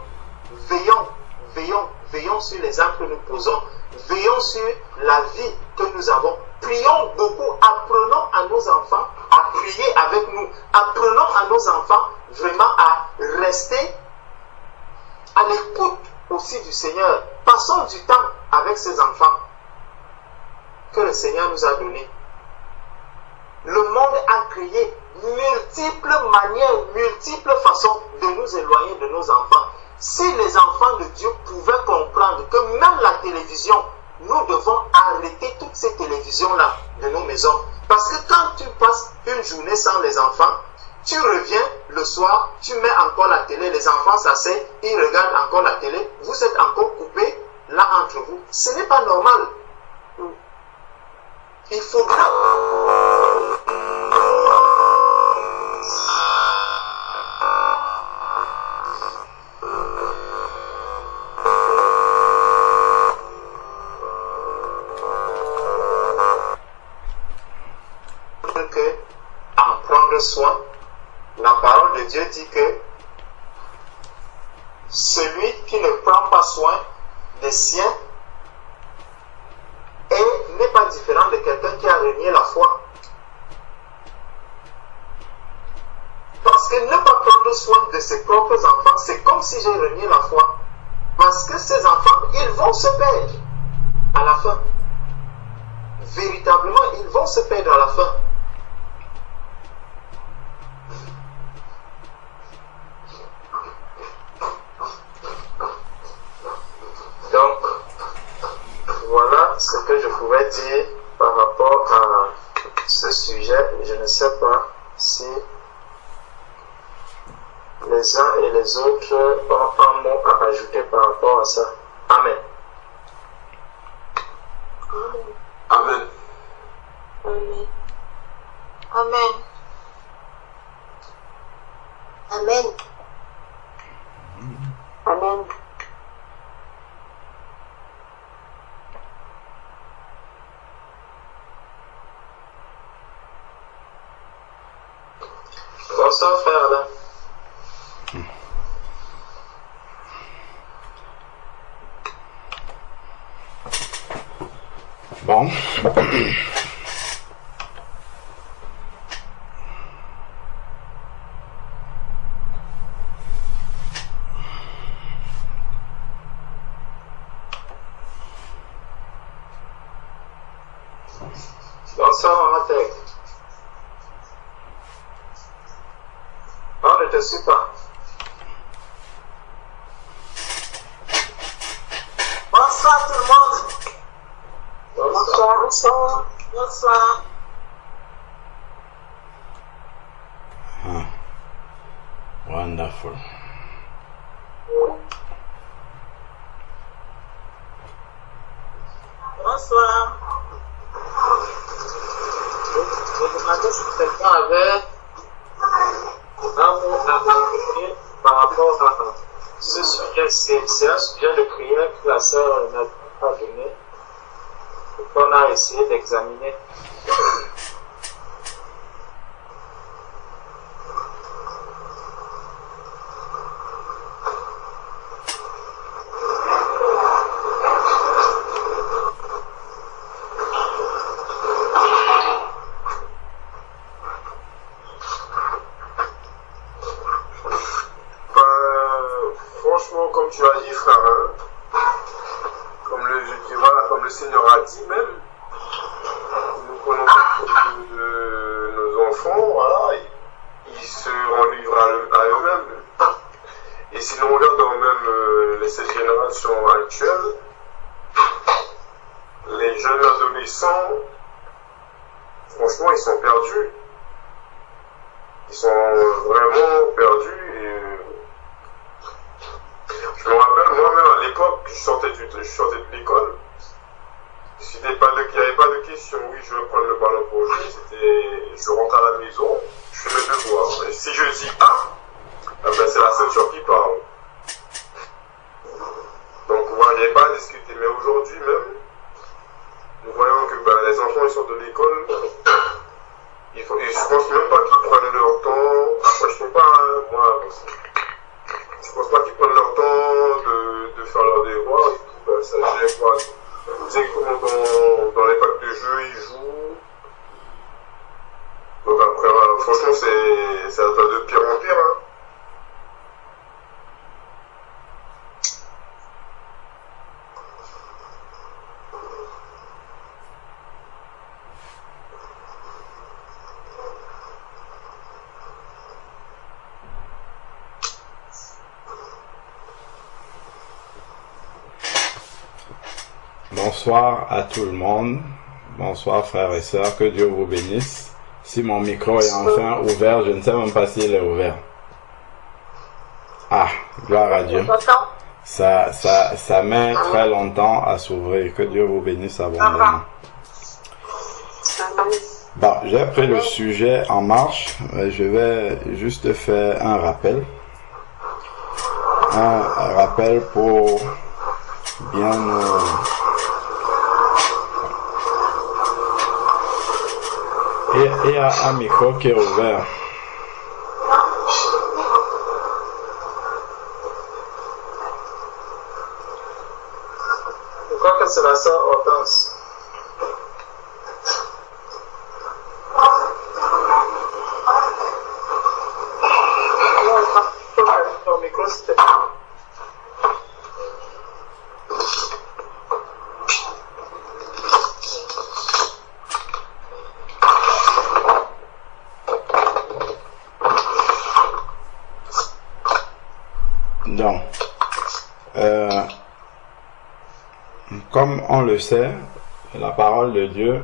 sur les actes que nous posons. Veillons sur la vie que nous avons. Prions beaucoup. Apprenons à nos enfants à prier avec nous. Apprenons à nos enfants vraiment à rester à l'écoute aussi du Seigneur. Passons du temps avec ces enfants que le Seigneur nous a donnés. Le monde a créé multiples manières, multiples façons de nous éloigner de nos enfants. Si les enfants de Dieu pouvaient comprendre que même la télévision, nous devons arrêter toutes ces télévisions-là de nos maisons. Parce que quand tu passes une journée sans les enfants, tu reviens le soir, tu mets encore la télé, les enfants s'asseyent, ils regardent encore la télé, vous êtes encore coupés là entre vous. Ce n'est pas normal. Il faudra... en prendre soin. La parole de Dieu dit que celui qui ne prend pas soin des siens n'est pas différent de quelqu'un qui a renié la foi. Parce que ne pas prendre soin de ses propres enfants, c'est comme si j'ai renié la foi. Parce que ces enfants, ils vont se perdre à la fin. Véritablement, ils vont se perdre à la fin. Donc, voilà ce que je pouvais dire par rapport à ce sujet. Je ne sais pas si les uns et les autres ont un mot à ajouter par rapport à ça. Amen. Amen. Amen. Amen. Amen. Amen. Bonsoir frère Alain. Bon. Bonsoir Matek. On ne te suit pas. Bonsoir tout le monde. Bonsoir. Bonsoir. Bonsoir. Wonderful. Bonsoir. Je me demandais si quelqu'un avait un mot à ajouter par rapport à ce sujet. C'est un sujet de prière que la sœur n'a pas donné et qu'on a essayé d'examiner. Franchement, comme tu as dit, frère, hein, comme le Seigneur a dit même, nous connaissons nos enfants, voilà, ils se livrent à eux-mêmes. Et si nous regardons même cette génération actuelle, les jeunes adolescents, franchement, ils sont perdus. Ils sont vraiment perdus. Et je me rappelle, moi-même à l'époque, je sortais de l'école. Il n'y avait pas de question, oui, je vais prendre le ballon pour jouer. Je rentre à la maison, je fais mes devoirs. Et si je dis ben, c'est la ceinture qui parle. Donc voilà, il n'y avait pas à discuter. Mais aujourd'hui même, nous voyons que les enfants ils sortent de l'école. Je pense même pas qu'ils prennent leur temps. Moi, je sais pas, hein, moi. Je pense pas qu'ils prennent leur temps de faire leurs devoirs et tout. Ça gère quoi. Directement dans les packs de jeu, ils jouent. Donc après, voilà, franchement, ça va de pire en pire. Hein. Bonsoir à tout le monde. Bonsoir frères et sœurs, que Dieu vous bénisse. Si mon micro est enfin ouvert, je ne sais même pas s'il est ouvert. Ah, gloire à Dieu. Ça met très longtemps à s'ouvrir. Que Dieu vous bénisse abondamment. Bon, j'ai pris le sujet en marche. Je vais juste faire un rappel. Un rappel pour bien nous... Il y a un micro qui est ouvert. Je crois que c'est la sœur Hortense. Ton micro, c'était... Donc, comme on le sait, la parole de Dieu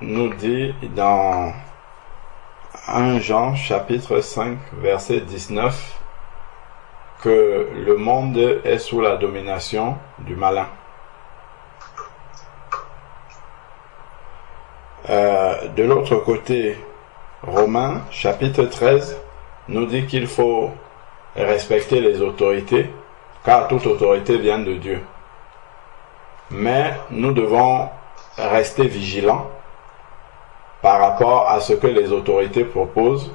nous dit dans 1 Jean chapitre 5 verset 19 que le monde est sous la domination du malin. De l'autre côté, Romains chapitre 13 nous dit qu'il faut respecter les autorités, car toute autorité vient de Dieu. Mais nous devons rester vigilants par rapport à ce que les autorités proposent.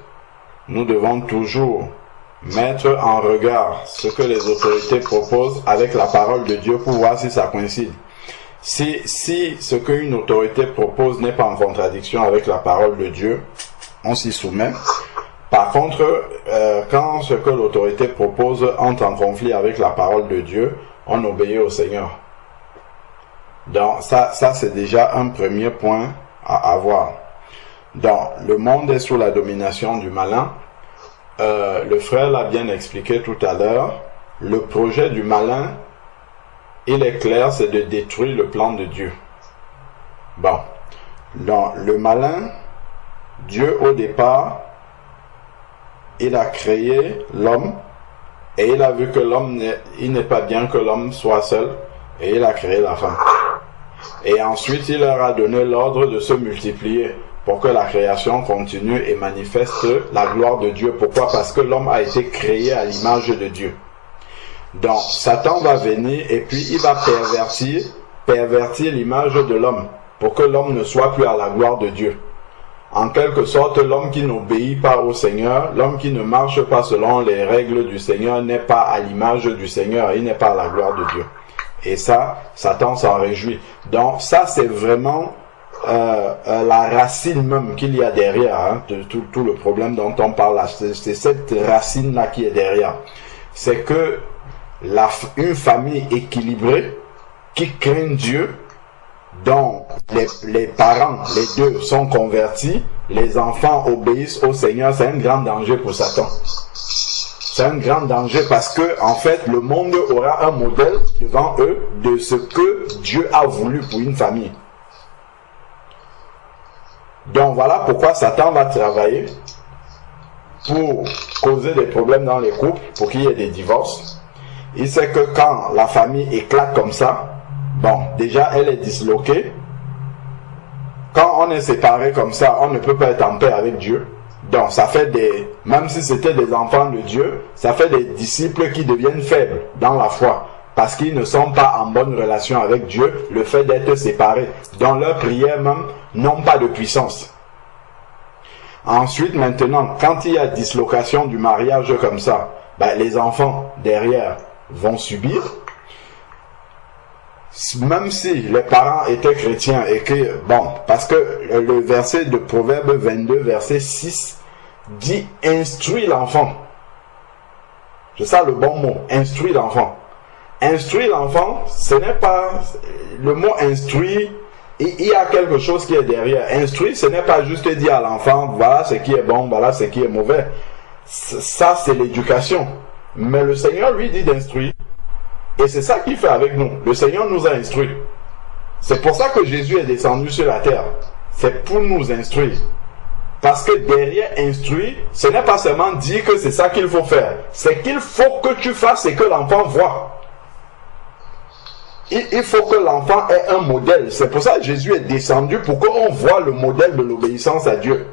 Nous devons toujours mettre en regard ce que les autorités proposent avec la parole de Dieu pour voir si ça coïncide. Si ce qu'une autorité propose n'est pas en contradiction avec la parole de Dieu, on s'y soumet. Par contre, quand ce que l'autorité propose entre en conflit avec la parole de Dieu, on obéit au Seigneur. Donc ça c'est déjà un premier point à avoir. Donc le monde est sous la domination du malin. Le frère l'a bien expliqué tout à l'heure. Le projet du malin, il est clair, c'est de détruire le plan de Dieu. Bon, donc le malin, Dieu au départ, il a créé l'homme et il a vu que l'homme, il n'est pas bien que l'homme soit seul et il a créé la femme. Et ensuite, il leur a donné l'ordre de se multiplier pour que la création continue et manifeste la gloire de Dieu. Pourquoi? Parce que l'homme a été créé à l'image de Dieu. Donc, Satan va venir et puis il va pervertir l'image de l'homme pour que l'homme ne soit plus à la gloire de Dieu. En quelque sorte, l'homme qui n'obéit pas au Seigneur, l'homme qui ne marche pas selon les règles du Seigneur n'est pas à l'image du Seigneur, il n'est pas à la gloire de Dieu. Et ça, Satan s'en réjouit. Donc ça, c'est vraiment la racine même qu'il y a derrière, hein, de tout le problème dont on parle là. C'est cette racine-là qui est derrière. C'est que une famille équilibrée, qui craint Dieu, dont les parents, les deux, sont convertis, les enfants obéissent au Seigneur, c'est un grand danger pour Satan. C'est un grand danger parce que, en fait, le monde aura un modèle devant eux de ce que Dieu a voulu pour une famille. Donc voilà pourquoi Satan va travailler pour causer des problèmes dans les couples, pour qu'il y ait des divorces. Il sait que quand la famille éclate comme ça, bon, déjà elle est disloquée. Quand on est séparé comme ça, on ne peut pas être en paix avec Dieu. Donc ça fait même si c'était des enfants de Dieu, ça fait des disciples qui deviennent faibles dans la foi. Parce qu'ils ne sont pas en bonne relation avec Dieu, le fait d'être séparés. Dans leur prière même, n'ont pas de puissance. Ensuite, maintenant, quand il y a dislocation du mariage comme ça, ben, les enfants derrière vont subir. Même si les parents étaient chrétiens et que, bon, parce que le verset de Proverbe 22, verset 6, dit « instruis l'enfant ». C'est ça le bon mot, « instruis l'enfant ». Instruire l'enfant, ce n'est pas le mot « instruire », il y a quelque chose qui est derrière. Instruire, ce n'est pas juste dire à l'enfant « voilà ce qui est bon, voilà ce qui est mauvais ». Ça, c'est l'éducation. Mais le Seigneur lui dit d'instruire. Et c'est ça qu'il fait avec nous. Le Seigneur nous a instruits. C'est pour ça que Jésus est descendu sur la terre. C'est pour nous instruire. Parce que derrière instruire, ce n'est pas seulement dire que c'est ça qu'il faut faire. C'est qu'il faut que tu fasses ce que l'enfant voit. Il faut que l'enfant ait un modèle. C'est pour ça que Jésus est descendu, pour qu'on voit le modèle de l'obéissance à Dieu.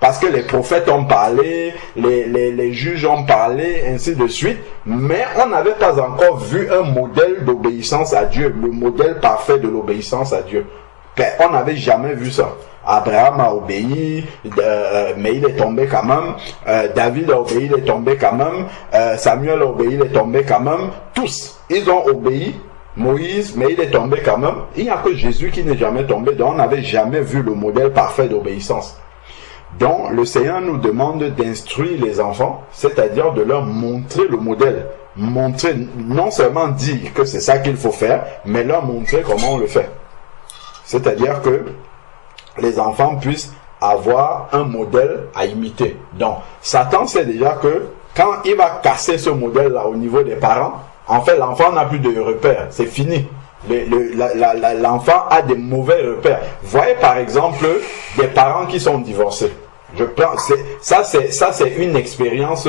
Parce que les prophètes ont parlé, les juges ont parlé, ainsi de suite. Mais on n'avait pas encore vu un modèle d'obéissance à Dieu, le modèle parfait de l'obéissance à Dieu. On n'avait jamais vu ça. Abraham a obéi, mais il est tombé quand même. David a obéi, il est tombé quand même. Samuel a obéi, il est tombé quand même. Tous, ils ont obéi. Moïse, mais il est tombé quand même. Il n'y a que Jésus qui n'est jamais tombé. Donc on n'avait jamais vu le modèle parfait d'obéissance. Donc le Seigneur nous demande d'instruire les enfants, c'est-à-dire de leur montrer le modèle. Montrer, non seulement dire que c'est ça qu'il faut faire, mais leur montrer comment on le fait. C'est-à-dire que les enfants puissent avoir un modèle à imiter. Donc Satan sait déjà que quand il va casser ce modèle-là au niveau des parents, en fait, l'enfant n'a plus de repères. C'est fini. L'enfant a des mauvais repères. Voyez par exemple des parents qui sont divorcés. Ça c'est une expérience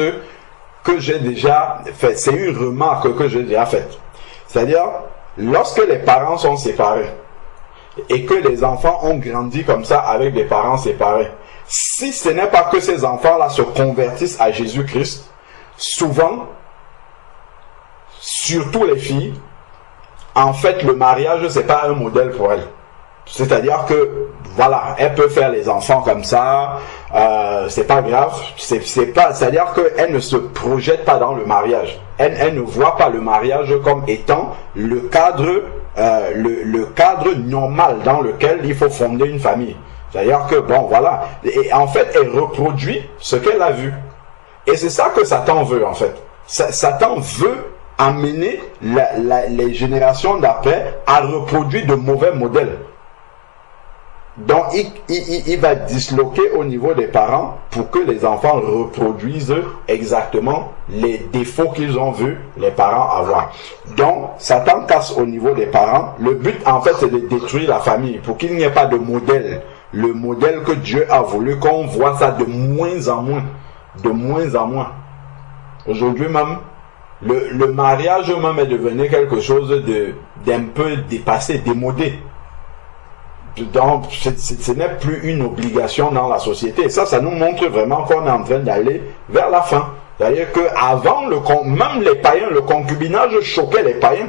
que j'ai déjà faite. C'est une remarque que j'ai déjà faite. C'est-à-dire, lorsque les parents sont séparés et que les enfants ont grandi comme ça avec des parents séparés, si ce n'est pas que ces enfants-là se convertissent à Jésus-Christ, souvent, surtout les filles, en fait, le mariage, c'est pas un modèle pour elles. C'est-à-dire que, voilà, elle peut faire les enfants comme ça, c'est pas grave, c'est-à-dire qu'elle ne se projette pas dans le mariage. Elle ne voit pas le mariage comme étant le cadre normal dans lequel il faut fonder une famille. C'est-à-dire que, bon, voilà, et en fait, elle reproduit ce qu'elle a vu. Et c'est ça que Satan veut, en fait. Satan veut amener les générations d'après à reproduire de mauvais modèles. Donc il va disloquer au niveau des parents pour que les enfants reproduisent exactement les défauts qu'ils ont vus les parents avoir. Donc Satan casse au niveau des parents. Le but en fait c'est de détruire la famille pour qu'il n'y ait pas de modèle. Le modèle que Dieu a voulu, qu'on voit ça de moins en moins. De moins en moins. Aujourd'hui même, le mariage même est devenu quelque chose d'un peu dépassé, démodé. Donc, ce n'est plus une obligation dans la société. Et ça nous montre vraiment qu'on est en train d'aller vers la fin. C'est-à-dire qu'avant, même les païens, le concubinage choquait les païens.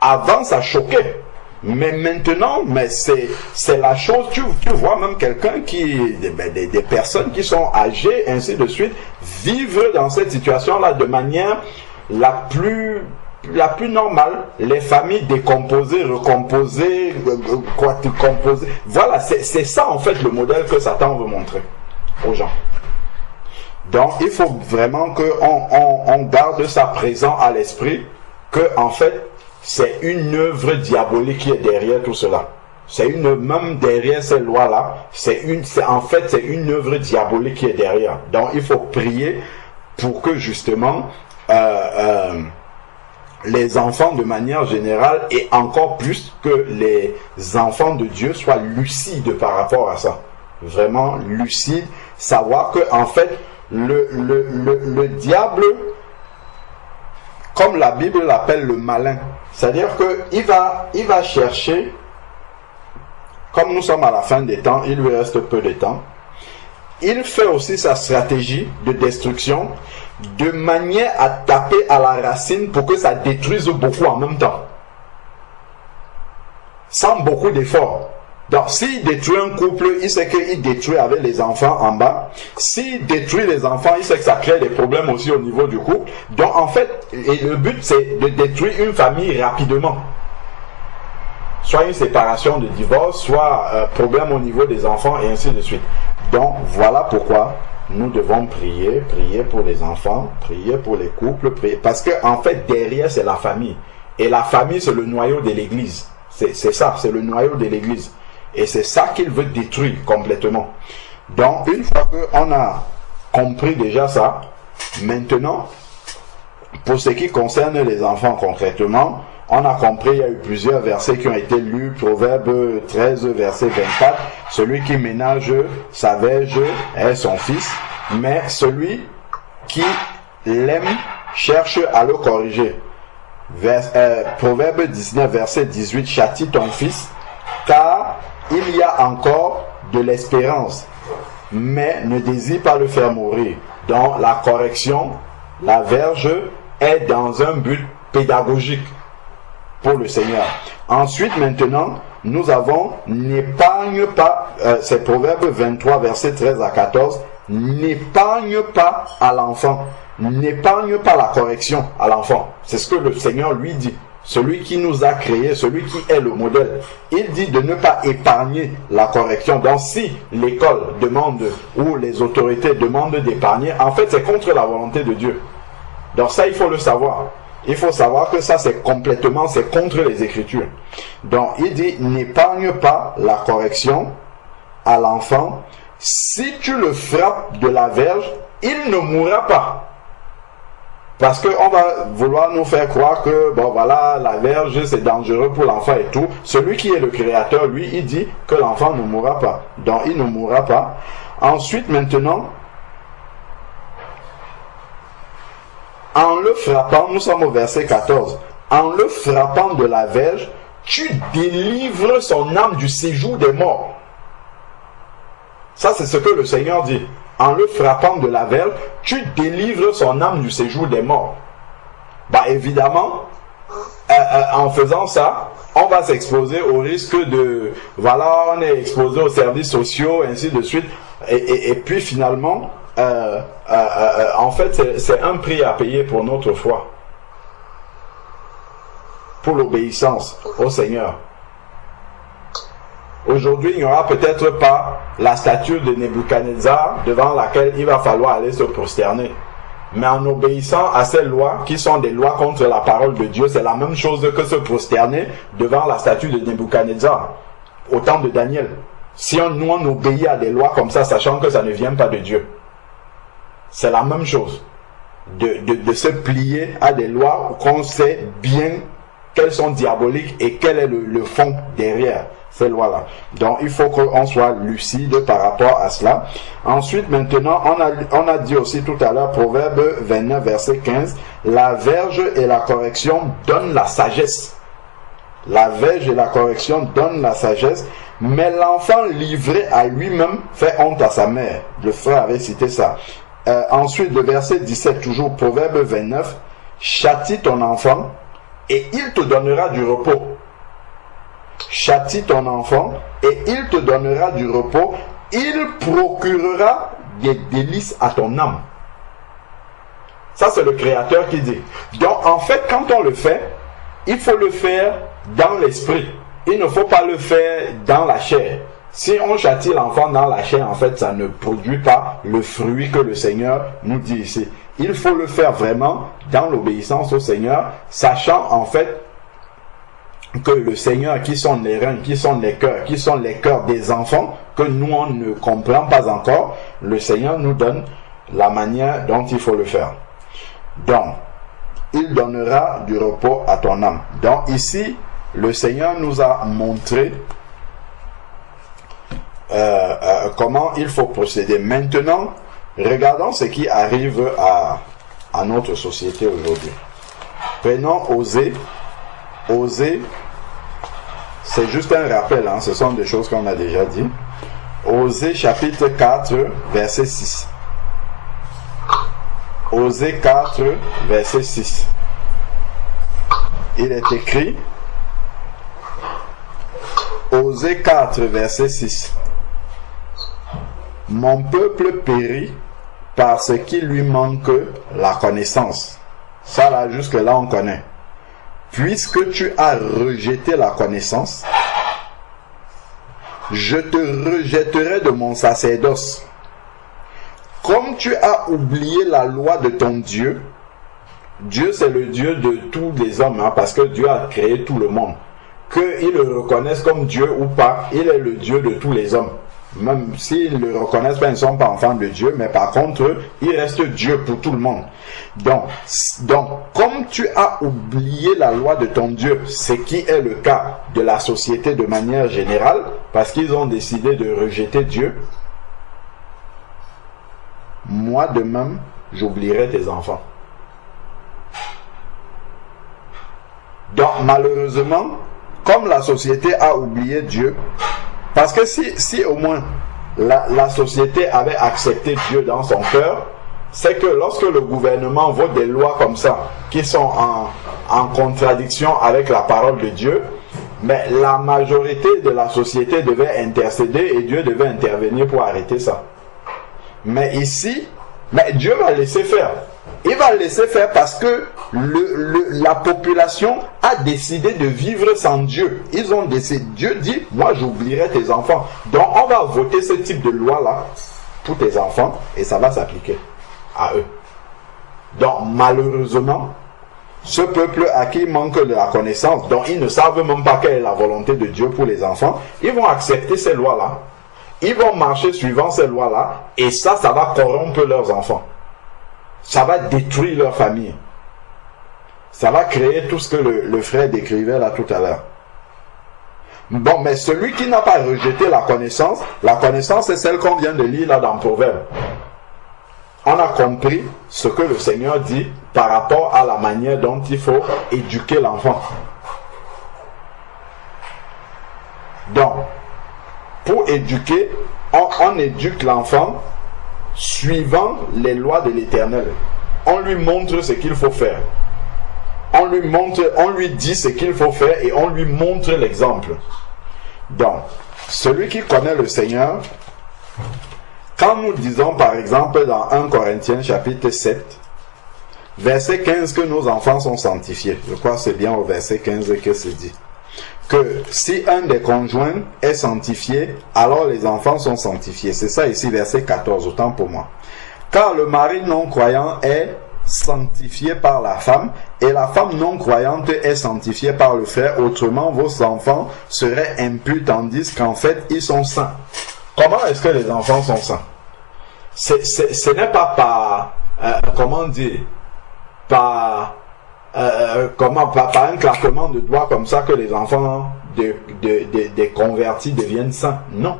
Avant, ça choquait. Mais maintenant, c'est la chose, tu vois même quelqu'un des personnes qui sont âgées, ainsi de suite, vivre dans cette situation-là de manière la plus normale. Les familles décomposées, recomposées, quadricomposées. Voilà, c'est ça en fait le modèle que Satan veut montrer aux gens. Donc il faut vraiment qu'on garde ça présent à l'esprit, que en fait c'est une œuvre diabolique qui est derrière tout cela. Même derrière ces lois-là, c'est une œuvre diabolique qui est derrière. Donc il faut prier pour que justement les enfants de manière générale, et encore plus que les enfants de Dieu, soient lucides par rapport à ça. Vraiment lucides, savoir que en fait le diable, comme la Bible l'appelle, le malin, c'est-à-dire qu'il va chercher, comme nous sommes à la fin des temps, il lui reste peu de temps, il fait aussi sa stratégie de destruction de manière à taper à la racine pour que ça détruise beaucoup en même temps, sans beaucoup d'efforts. Donc s'il détruit un couple, il sait qu'il détruit avec les enfants en bas. S'il détruit les enfants, il sait que ça crée des problèmes aussi au niveau du couple. Donc en fait, le but c'est de détruire une famille rapidement. Soit une séparation de divorce, soit problème au niveau des enfants, et ainsi de suite. Donc voilà pourquoi nous devons prier pour les enfants, prier pour les couples, prier. Parce que en fait derrière c'est la famille. Et la famille c'est le noyau de l'église. C'est ça, c'est le noyau de l'église. Et c'est ça qu'il veut détruire complètement. Donc une fois qu'on a compris déjà ça, maintenant pour ce qui concerne les enfants concrètement, on a compris, il y a eu plusieurs versets qui ont été lus. Proverbe 13, verset 24. Celui qui ménage sa verge est son fils, mais celui qui l'aime cherche à le corriger. Proverbe 19, verset 18. Châtie ton fils, car il y a encore de l'espérance, mais ne désire pas le faire mourir. Donc la correction, la verge est dans un but pédagogique pour le Seigneur. Ensuite, maintenant, nous avons n'épargne pas, c'est Proverbe 23, verset 13 à 14, n'épargne pas à l'enfant, n'épargne pas la correction à l'enfant. C'est ce que le Seigneur lui dit. Celui qui nous a créés, celui qui est le modèle, il dit de ne pas épargner la correction. Donc si l'école demande ou les autorités demandent d'épargner, en fait c'est contre la volonté de Dieu. Donc ça il faut le savoir. Il faut savoir que ça c'est contre les Écritures. Donc il dit n'épargne pas la correction à l'enfant. Si tu le frappes de la verge, il ne mourra pas. Parce qu'on va vouloir nous faire croire que, bon voilà, la verge c'est dangereux pour l'enfant et tout. Celui qui est le créateur, lui, il dit que l'enfant ne mourra pas. Donc il ne mourra pas. Ensuite, maintenant, en le frappant, nous sommes au verset 14. En le frappant de la verge, tu délivres son âme du séjour des morts. Ça, c'est ce que le Seigneur dit. En le frappant de la verge, tu délivres son âme du séjour des morts. Bah évidemment, en faisant ça, on va s'exposer au risque de... Voilà, on est exposé aux services sociaux, ainsi de suite. Et puis finalement, en fait, c'est un prix à payer pour notre foi. Pour l'obéissance au Seigneur. Aujourd'hui, il n'y aura peut-être pas la statue de Nebuchadnezzar devant laquelle il va falloir aller se prosterner. Mais en obéissant à ces lois qui sont des lois contre la parole de Dieu, c'est la même chose que se prosterner devant la statue de Nebuchadnezzar au temps de Daniel. Si nous on obéit à des lois comme ça, sachant que ça ne vient pas de Dieu, c'est la même chose de se plier à des lois qu'on sait bien qu'elles sont diaboliques et quel est le fond derrière ces lois-là. Donc il faut qu'on soit lucide par rapport à cela. Ensuite, maintenant, on a dit aussi tout à l'heure, Proverbe 29, verset 15, la verge et la correction donnent la sagesse. La verge et la correction donnent la sagesse, mais l'enfant livré à lui-même fait honte à sa mère. Le frère avait cité ça. Ensuite, le verset 17, toujours Proverbe 29, châtie ton enfant et il te donnera du repos. Châtie ton enfant et il te donnera du repos. Il procurera des délices à ton âme. Ça, c'est le Créateur qui dit. Donc, en fait, quand on le fait, il faut le faire dans l'esprit. Il ne faut pas le faire dans la chair. Si on châtie l'enfant dans la chair, en fait, ça ne produit pas le fruit que le Seigneur nous dit ici. Il faut le faire vraiment dans l'obéissance au Seigneur, sachant en fait que le Seigneur, qui sont les reins, qui sont les cœurs des enfants, que nous on ne comprend pas encore, le Seigneur nous donne la manière dont il faut le faire. Donc, il donnera du repos à ton âme. Donc ici, le Seigneur nous a montré comment il faut procéder. Maintenant, regardons ce qui arrive à notre société aujourd'hui. Prenons Osée. Osée, c'est juste un rappel, hein, ce sont des choses qu'on a déjà dit. Osée chapitre 4, verset 6. Osée 4, verset 6. Il est écrit, Osée 4, verset 6. Mon peuple périt parce qu'il lui manque la connaissance. Ça là, jusque là on connaît. Puisque tu as rejeté la connaissance, je te rejetterai de mon sacerdoce. Comme tu as oublié la loi de ton Dieu, Dieu c'est le Dieu de tous les hommes, hein, parce que Dieu a créé tout le monde. Qu'ils le reconnaissent comme Dieu ou pas, il est le Dieu de tous les hommes. Même s'ils ne le reconnaissent pas, ils ne sont pas enfants de Dieu, mais par contre, ils restent Dieu pour tout le monde. Donc, comme tu as oublié la loi de ton Dieu, ce qui est le cas de la société de manière générale, parce qu'ils ont décidé de rejeter Dieu, moi de même, j'oublierai tes enfants. Donc, malheureusement, comme la société a oublié Dieu, parce que si au moins la société avait accepté Dieu dans son cœur, c'est que lorsque le gouvernement vote des lois comme ça, qui sont en contradiction avec la parole de Dieu, mais la majorité de la société devait intercéder et Dieu devait intervenir pour arrêter ça. Mais ici, Dieu va laisser faire. Il va laisser faire parce que la population a décidé de vivre sans Dieu. Ils ont décidé. Dieu dit, moi j'oublierai tes enfants. Donc on va voter ce type de loi-là pour tes enfants et ça va s'appliquer à eux. Donc malheureusement, ce peuple à qui il manque de la connaissance, dont ils ne savent même pas quelle est la volonté de Dieu pour les enfants, ils vont accepter ces lois-là. Ils vont marcher suivant ces lois-là et ça va corrompre leurs enfants. Ça va détruire leur famille. Ça va créer tout ce que le frère décrivait là tout à l'heure. Bon, mais celui qui n'a pas rejeté la connaissance c'est celle qu'on vient de lire là dans Proverbe. On a compris ce que le Seigneur dit par rapport à la manière dont il faut éduquer l'enfant. Donc, pour éduquer, on éduque l'enfant suivant les lois de l'Éternel. On lui montre ce qu'il faut faire. On lui dit ce qu'il faut faire et on lui montre l'exemple. Donc, celui qui connaît le Seigneur, quand nous disons par exemple dans 1 Corinthiens chapitre 7, verset 15 que nos enfants sont sanctifiés, je crois que c'est bien au verset 15 que c'est dit, que si un des conjoints est sanctifié, alors les enfants sont sanctifiés. C'est ça ici, verset 14, autant pour moi. Car le mari non-croyant est sanctifié par la femme, et la femme non-croyante est sanctifiée par le frère. Autrement, vos enfants seraient impurs, tandis qu'en fait, ils sont saints. Comment est-ce que les enfants sont saints? Ce n'est pas par, par un claquement de doigts comme ça que les enfants des convertis deviennent saints. Non.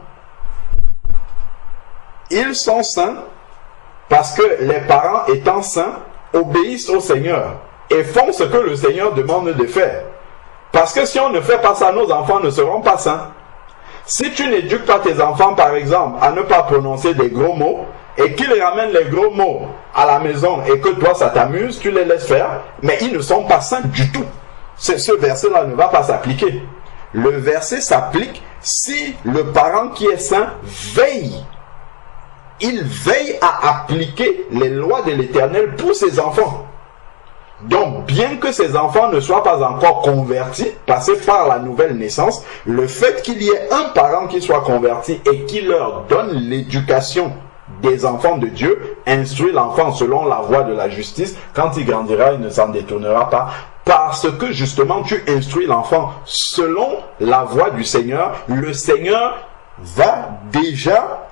Ils sont saints parce que les parents étant saints obéissent au Seigneur et font ce que le Seigneur demande de faire. Parce que si on ne fait pas ça, nos enfants ne seront pas saints. Si tu n'éduques pas tes enfants, par exemple, à ne pas prononcer des gros mots, et qu'ils ramènent les gros mots à la maison et que toi ça t'amuse, tu les laisses faire, mais ils ne sont pas saints du tout. Ce verset-là ne va pas s'appliquer. Le verset s'applique si le parent qui est saint veille. Il veille à appliquer les lois de l'Éternel pour ses enfants. Donc, bien que ces enfants ne soient pas encore convertis, passés par la nouvelle naissance, le fait qu'il y ait un parent qui soit converti et qui leur donne l'éducation des enfants de Dieu, instruit l'enfant selon la voie de la justice, quand il grandira, il ne s'en détournera pas, parce que justement tu instruis l'enfant selon la voie du Seigneur, le Seigneur va déjà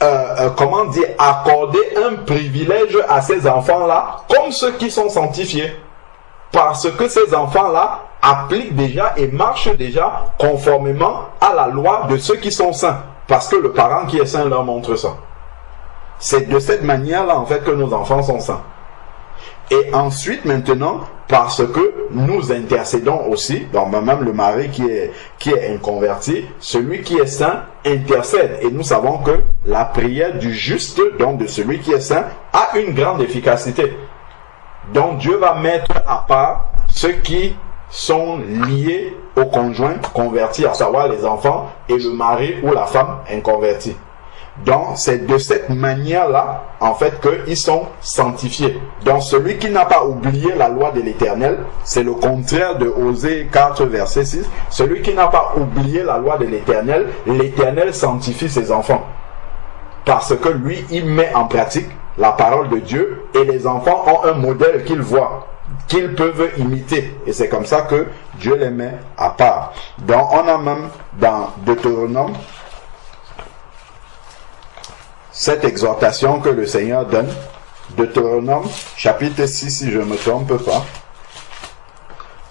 accorder un privilège à ces enfants-là, comme ceux qui sont sanctifiés. Parce que ces enfants-là appliquent déjà et marchent déjà conformément à la loi de ceux qui sont saints. Parce que le parent qui est saint leur montre ça. C'est de cette manière-là, en fait, que nos enfants sont saints. Et ensuite, maintenant, parce que nous intercédons aussi, donc même le mari qui est inconverti, celui qui est saint intercède. Et nous savons que la prière du juste, donc de celui qui est saint, a une grande efficacité. Donc Dieu va mettre à part ceux qui sont liés au conjoint converti, à savoir les enfants, et le mari ou la femme inconvertie. Donc, c'est de cette manière-là, en fait, qu'ils sont sanctifiés. Donc, celui qui n'a pas oublié la loi de l'Éternel, c'est le contraire de Osée 4, verset 6. Celui qui n'a pas oublié la loi de l'Éternel, l'Éternel sanctifie ses enfants. Parce que lui, il met en pratique la parole de Dieu, et les enfants ont un modèle qu'ils voient, qu'ils peuvent imiter. Et c'est comme ça que Dieu les met à part. Donc, on a même dans Deutéronome, cette exhortation que le Seigneur donne, Deutéronome chapitre 6, si je ne me trompe pas,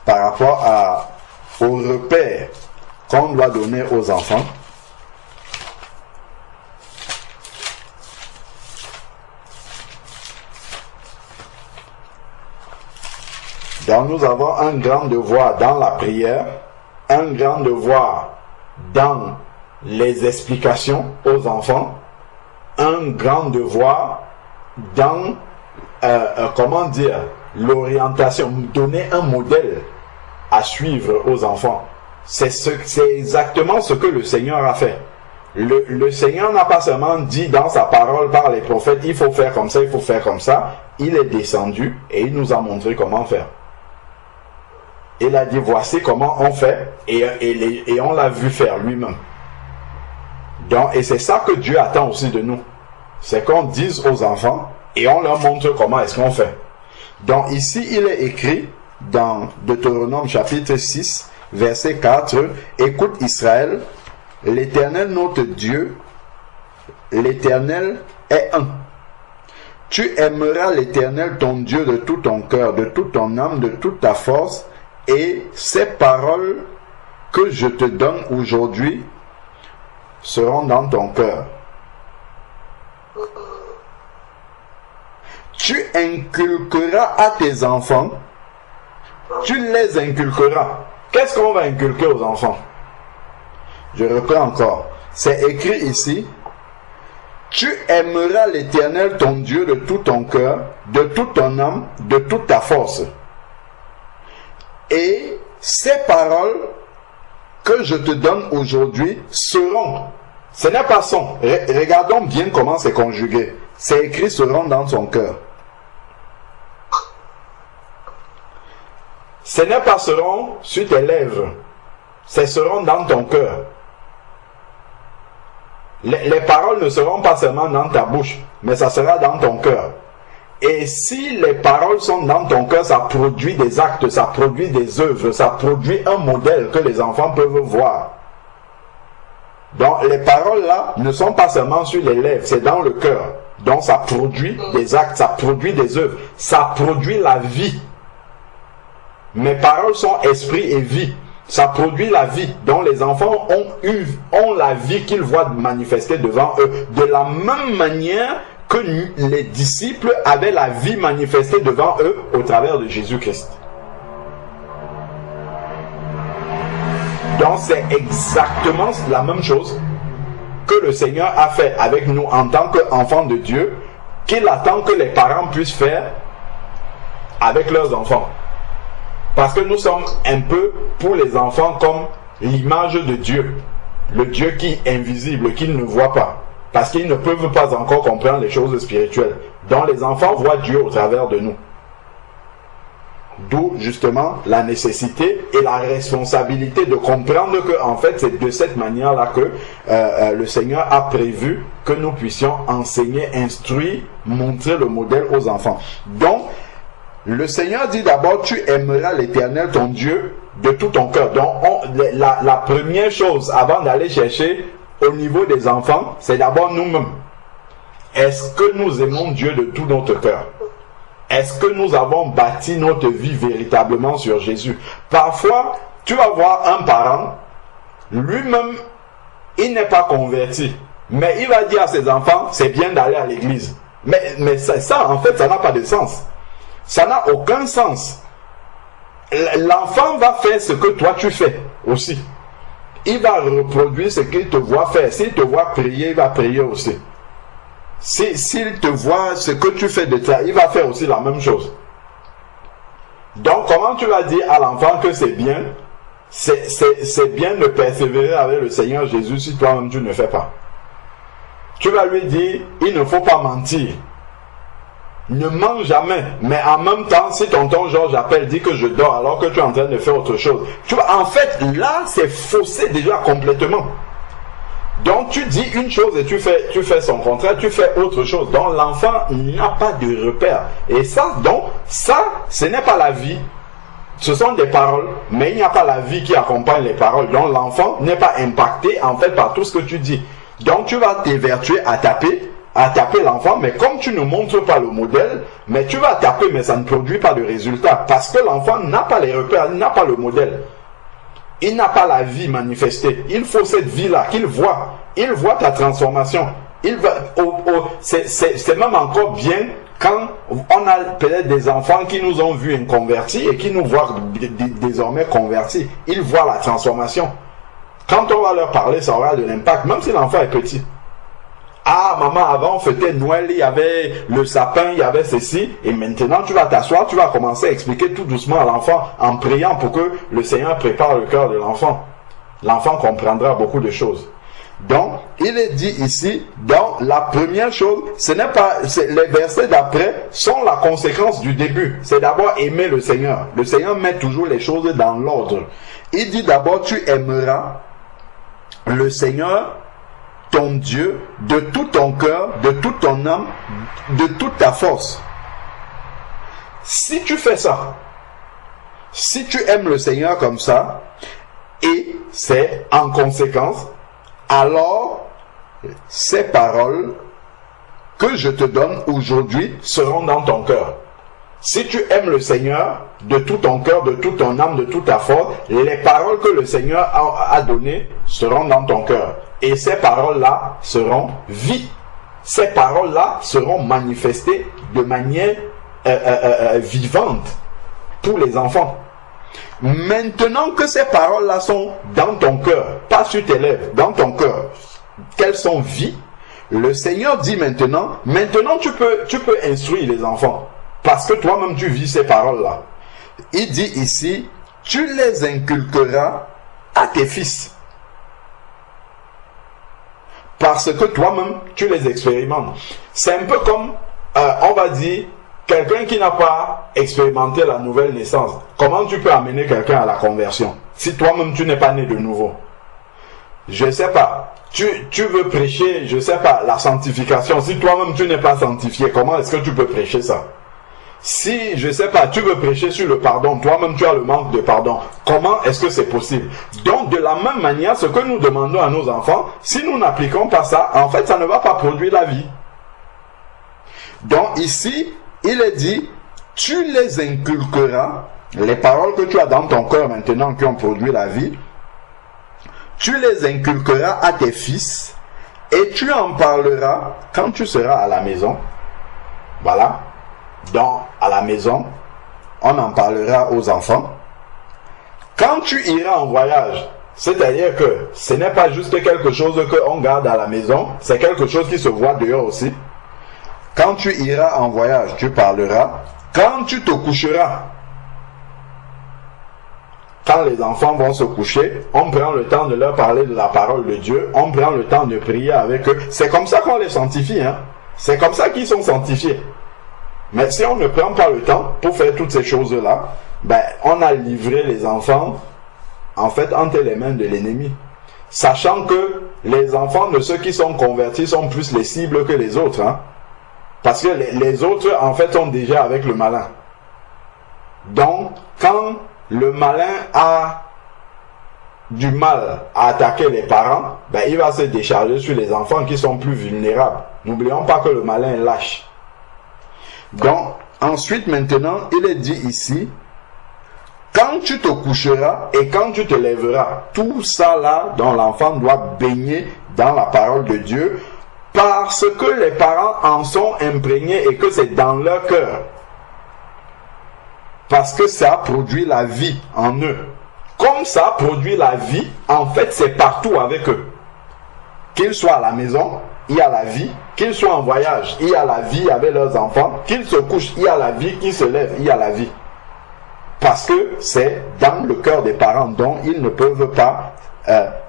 par rapport au repère qu'on doit donner aux enfants. Donc nous avons un grand devoir dans la prière, un grand devoir dans les explications aux enfants, un grand devoir dans, l'orientation, donner un modèle à suivre aux enfants. C'est exactement ce que le Seigneur a fait. Le Seigneur n'a pas seulement dit dans sa parole par les prophètes, il faut faire comme ça, il faut faire comme ça. Il est descendu et il nous a montré comment faire. Il a dit, voici comment on fait, et on l'a vu faire lui-même. Donc, et c'est ça que Dieu attend aussi de nous. C'est qu'on dise aux enfants, et on leur montre comment est-ce qu'on fait. Donc ici, il est écrit, dans Deutéronome chapitre 6, verset 4, « Écoute Israël, l'Éternel notre Dieu, l'Éternel est un. Tu aimeras l'Éternel ton Dieu de tout ton cœur, de toute ton âme, de toute ta force, et ces paroles que je te donne aujourd'hui seront dans ton cœur. Tu inculqueras à tes enfants, tu les inculqueras. » Qu'est-ce qu'on va inculquer aux enfants? Je reprends encore. C'est écrit ici. Tu aimeras l'Éternel ton Dieu de tout ton cœur, de toute ton âme, de toute ta force. Et ces paroles que je te donne aujourd'hui seront. Ce n'est pas son. Regardons bien comment c'est conjugué. C'est écrit seront dans son cœur. Ce n'est pas seront sur tes lèvres. C'est seront dans ton cœur. Les paroles ne seront pas seulement dans ta bouche, mais ça sera dans ton cœur. Et si les paroles sont dans ton cœur, ça produit des actes, ça produit des œuvres, ça produit un modèle que les enfants peuvent voir. Donc les paroles là ne sont pas seulement sur les lèvres, c'est dans le cœur. Donc ça produit des actes, ça produit des œuvres, ça produit la vie. Mes paroles sont esprit et vie. Ça produit la vie. Donc les enfants ont la vie qu'ils voient manifester devant eux. De la même manière que les disciples avaient la vie manifestée devant eux au travers de Jésus-Christ. Donc c'est exactement la même chose que le Seigneur a fait avec nous en tant qu'enfants de Dieu, qu'il attend que les parents puissent faire avec leurs enfants. Parce que nous sommes un peu pour les enfants comme l'image de Dieu. Le Dieu qui est invisible, qu'ils ne voient pas. Parce qu'ils ne peuvent pas encore comprendre les choses spirituelles. Donc les enfants voient Dieu au travers de nous. D'où justement la nécessité et la responsabilité de comprendre que en fait c'est de cette manière-là que le Seigneur a prévu que nous puissions enseigner, instruire, montrer le modèle aux enfants. Donc le Seigneur dit d'abord, tu aimeras l'Éternel ton Dieu de tout ton cœur. Donc la première chose avant d'aller chercher au niveau des enfants, c'est d'abord nous-mêmes. Est-ce que nous aimons Dieu de tout notre cœur? Est-ce que nous avons bâti notre vie véritablement sur Jésus? Parfois, tu vas voir un parent, lui-même, il n'est pas converti, mais il va dire à ses enfants, c'est bien d'aller à l'église. Mais ça, en fait, ça n'a pas de sens. Ça n'a aucun sens. L'enfant va faire ce que toi tu fais aussi. Il va reproduire ce qu'il te voit faire. S'il te voit prier, il va prier aussi. S'il te voit ce que tu fais de ça, il va faire aussi la même chose. Donc comment tu vas dire à l'enfant que c'est bien? C'est bien de persévérer avec le Seigneur Jésus si toi-même tu ne fais pas. Tu vas lui dire, il ne faut pas mentir. Ne mens jamais, mais en même temps, si tonton Georges appelle, dit que je dors alors que tu es en train de faire autre chose. Tu vois, en fait, là, c'est faussé déjà complètement. Donc, tu dis une chose et tu fais son contraire, tu fais autre chose. Donc, l'enfant n'a pas de repère. Et ça, ce n'est pas la vie. Ce sont des paroles, mais il n'y a pas la vie qui accompagne les paroles. Donc, l'enfant n'est pas impacté, en fait, par tout ce que tu dis. Donc, tu vas t'évertuer à taper à taper l'enfant, mais comme tu ne montres pas le modèle, mais tu vas taper, mais ça ne produit pas de résultat, parce que l'enfant n'a pas les repères, il n'a pas le modèle. Il n'a pas la vie manifestée. Il faut cette vie-là qu'il voit. Il voit ta transformation. C'est même encore bien quand on a peut-être des enfants qui nous ont vus inconvertis et qui nous voient désormais convertis. Ils voient la transformation. Quand on va leur parler, ça aura de l'impact, même si l'enfant est petit. Ah, maman, avant on fêtait Noël, il y avait le sapin, il y avait ceci, et maintenant tu vas t'asseoir, tu vas commencer à expliquer tout doucement à l'enfant, en priant pour que le Seigneur prépare le cœur de l'enfant. L'enfant comprendra beaucoup de choses. Donc, il est dit ici, dans la première chose, ce n'est pas, les versets d'après sont la conséquence du début. C'est d'abord aimer le Seigneur. Le Seigneur met toujours les choses dans l'ordre. Il dit d'abord, tu aimeras le Seigneur, ton Dieu, de tout ton cœur, de toute ton âme, de toute ta force. Si tu fais ça, si tu aimes le Seigneur comme ça, et c'est en conséquence, alors ces paroles que je te donne aujourd'hui seront dans ton cœur. Si tu aimes le Seigneur de tout ton cœur, de toute ton âme, de toute ta force, les paroles que le Seigneur a données seront dans ton cœur. Et ces paroles-là seront vie. Ces paroles-là seront manifestées de manière vivante pour les enfants. Maintenant que ces paroles-là sont dans ton cœur, pas sur tes lèvres, dans ton cœur, qu'elles sont vie, le Seigneur dit maintenant tu peux instruire les enfants. Parce que toi-même tu vis ces paroles-là. Il dit ici, tu les inculqueras à tes fils. Parce que toi-même tu les expérimentes. C'est un peu comme, on va dire, quelqu'un qui n'a pas expérimenté la nouvelle naissance. Comment tu peux amener quelqu'un à la conversion si toi-même tu n'es pas né de nouveau? Je ne sais pas. Tu veux prêcher, je ne sais pas, la sanctification. Si toi-même tu n'es pas sanctifié, comment est-ce que tu peux prêcher ça? Si, je ne sais pas, tu veux prêcher sur le pardon, toi-même tu as le manque de pardon, comment est-ce que c'est possible? Donc de la même manière, ce que nous demandons à nos enfants, si nous n'appliquons pas ça, en fait ça ne va pas produire la vie. Donc ici, il est dit, tu les inculqueras, les paroles que tu as dans ton cœur maintenant qui ont produit la vie, tu les inculqueras à tes fils et tu en parleras quand tu seras à la maison. Voilà. Donc, à la maison, on en parlera aux enfants. Quand tu iras en voyage, c'est-à-dire que ce n'est pas juste quelque chose qu'on garde à la maison, c'est quelque chose qui se voit dehors aussi. Quand tu iras en voyage, tu parleras. Quand tu te coucheras, quand les enfants vont se coucher, on prend le temps de leur parler de la parole de Dieu, on prend le temps de prier avec eux. C'est comme ça qu'on les sanctifie, hein? C'est comme ça qu'ils sont sanctifiés. Mais si on ne prend pas le temps pour faire toutes ces choses-là, ben, on a livré les enfants, en fait, entre les mains de l'ennemi. Sachant que les enfants de ceux qui sont convertis sont plus les cibles que les autres, hein? Parce que les autres, en fait, sont déjà avec le malin. Donc, quand le malin a du mal à attaquer les parents, ben, il va se décharger sur les enfants qui sont plus vulnérables. N'oublions pas que le malin est lâche. Donc, ensuite, maintenant, il est dit ici, quand tu te coucheras et quand tu te lèveras, tout ça là, dont l'enfant doit baigner dans la parole de Dieu, parce que les parents en sont imprégnés et que c'est dans leur cœur. Parce que ça produit la vie en eux. Comme ça produit la vie, en fait, c'est partout avec eux. Qu'ils soient à la maison, il y a la vie. Qu'ils soient en voyage, il y a la vie avec leurs enfants. Qu'ils se couchent, il y a la vie. Qu'ils se lèvent, il y a la vie. Parce que c'est dans le cœur des parents dont ils ne peuvent pas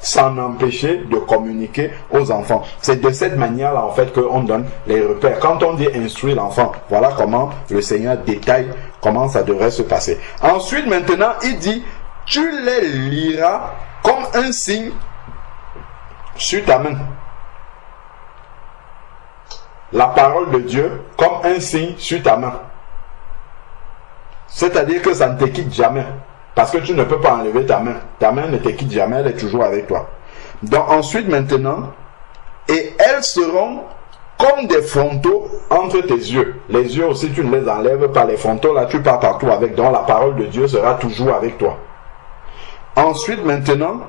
s'en empêcher de communiquer aux enfants. C'est de cette manière-là, en fait, qu'on donne les repères. Quand on dit instruire l'enfant, voilà comment le Seigneur détaille comment ça devrait se passer. Ensuite, maintenant, il dit, tu les liras comme un signe sur ta main. La parole de Dieu comme un signe sur ta main. C'est-à-dire que ça ne te quitte jamais. Parce que tu ne peux pas enlever ta main. Ta main ne te quitte jamais, elle est toujours avec toi. Donc ensuite maintenant, et elles seront comme des frontaux entre tes yeux. Les yeux aussi, tu ne les enlèves pas. Les frontaux, là, tu pars partout avec. Donc, la parole de Dieu sera toujours avec toi. Ensuite, maintenant,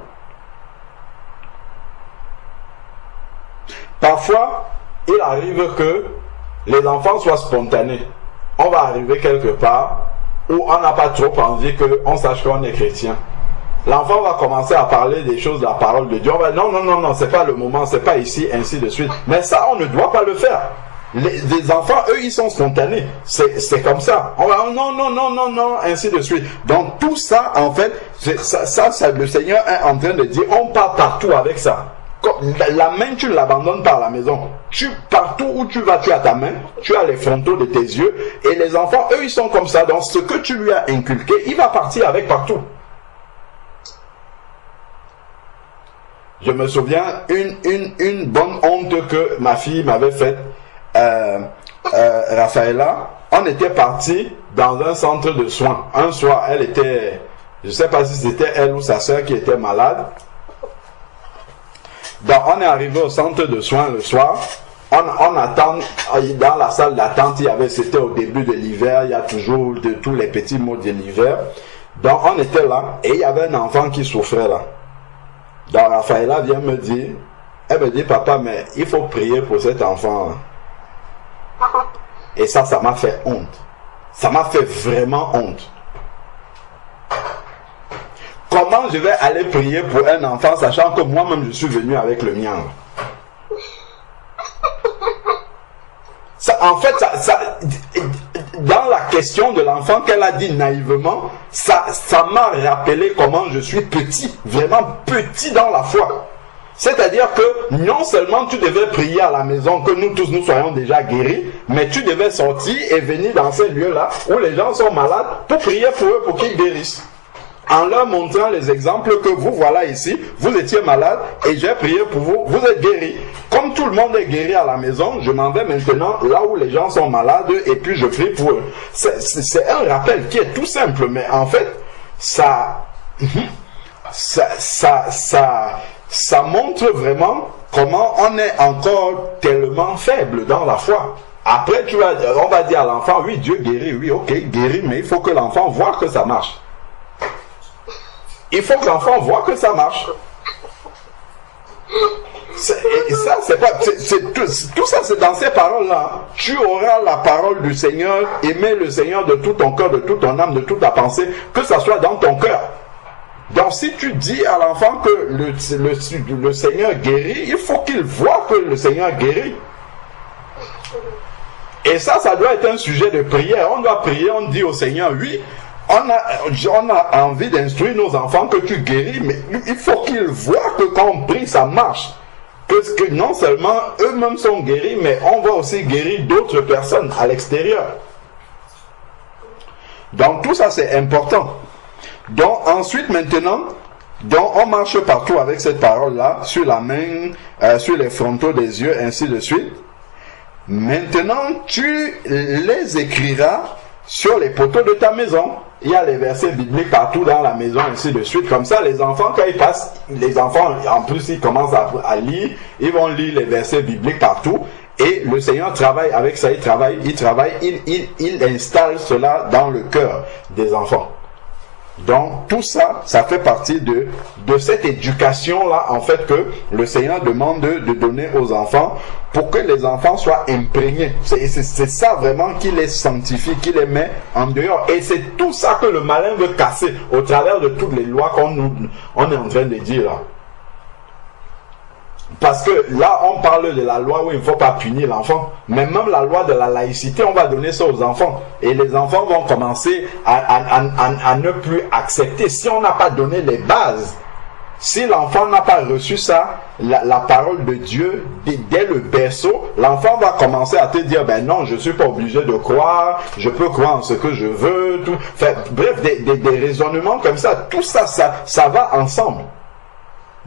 parfois, il arrive que les enfants soient spontanés. On va arriver quelque part où on n'a pas trop envie qu'on sache qu'on est chrétien. L'enfant va commencer à parler des choses de la parole de Dieu. On va dire non, c'est pas le moment, c'est pas ici, ainsi de suite. Mais ça, on ne doit pas le faire. Les enfants, eux, ils sont spontanés. C'est comme ça. On va non, ainsi de suite. Donc tout ça, en fait, ça, le Seigneur est en train de dire, on part partout avec ça. La main, tu ne l'abandonnes pas à la maison. Partout où tu vas, tu as ta main, tu as les frontaux de tes yeux. Et les enfants, eux, ils sont comme ça. Donc ce que tu lui as inculqué, il va partir avec partout. Je me souviens une bonne honte que ma fille m'avait faite, Raphaëla. On était partis dans un centre de soins. Un soir, elle était, je ne sais pas si c'était elle ou sa soeur qui était malade. Donc on est arrivé au centre de soins le soir. On attend, dans la salle d'attente, c'était au début de l'hiver, il y a toujours tous les petits mots de l'hiver. Donc on était là et il y avait un enfant qui souffrait là. Donc Raphaëla vient me dire, elle me dit, papa, mais il faut prier pour cet enfant. Et ça m'a fait honte. Ça m'a fait vraiment honte. Comment je vais aller prier pour un enfant, sachant que moi-même je suis venu avec le mien? En fait, dans la question de l'enfant qu'elle a dit naïvement, ça m'a rappelé comment je suis petit, vraiment petit dans la foi. C'est-à-dire que non seulement tu devais prier à la maison, que nous tous nous soyons déjà guéris, mais tu devais sortir et venir dans ces lieux-là où les gens sont malades pour prier pour eux, pour qu'ils guérissent. En leur montrant les exemples que vous voilà ici, vous étiez malade et j'ai prié pour vous, vous êtes guéris. Comme tout le monde est guéri à la maison, je m'en vais maintenant là où les gens sont malades et puis je prie pour eux. C'est un rappel qui est tout simple, mais en fait, ça montre vraiment comment on est encore tellement faible dans la foi. Après, on va dire à l'enfant, oui, Dieu guérit, oui, ok, guérit, mais il faut que l'enfant voit que ça marche. Il faut que l'enfant voit que ça marche. Tout ça, c'est dans ces paroles-là. Tu auras la parole du Seigneur, aimer le Seigneur de tout ton cœur, de toute ton âme, de toute ta pensée, que ça soit dans ton cœur. Donc si tu dis à l'enfant que le Seigneur guérit, il faut qu'il voit que le Seigneur guérit. Et ça doit être un sujet de prière. On doit prier, on dit au Seigneur, oui, on a envie d'instruire nos enfants que tu guéris, mais il faut qu'ils voient que quand on prie, ça marche. Que non seulement eux-mêmes sont guéris, mais on va aussi guérir d'autres personnes à l'extérieur. Donc tout ça c'est important. Donc ensuite maintenant, on marche partout avec cette parole-là, sur la main, sur les frontaux des yeux, ainsi de suite. Maintenant tu les écriras sur les poteaux de ta maison. Il y a les versets bibliques partout dans la maison, ainsi de suite. Comme ça, les enfants, quand ils passent, les enfants, en plus, ils commencent à lire, ils vont lire les versets bibliques partout. Et le Seigneur travaille avec ça, il installe cela dans le cœur des enfants. Donc, tout ça, ça fait partie de cette éducation-là, en fait, que le Seigneur demande de donner aux enfants pour que les enfants soient imprégnés. C'est ça vraiment qui les sanctifie, qui les met en dehors. Et c'est tout ça que le malin veut casser au travers de toutes les lois on est en train de dire là. Parce que là, on parle de la loi où il ne faut pas punir l'enfant. Mais même la loi de la laïcité, on va donner ça aux enfants. Et les enfants vont commencer à ne plus accepter. Si on n'a pas donné les bases, si l'enfant n'a pas reçu ça, la parole de Dieu, dès le berceau, l'enfant va commencer à te dire, ben non, je ne suis pas obligé de croire, je peux croire en ce que je veux. Tout. Enfin, bref, des raisonnements comme ça, tout ça, ça va ensemble.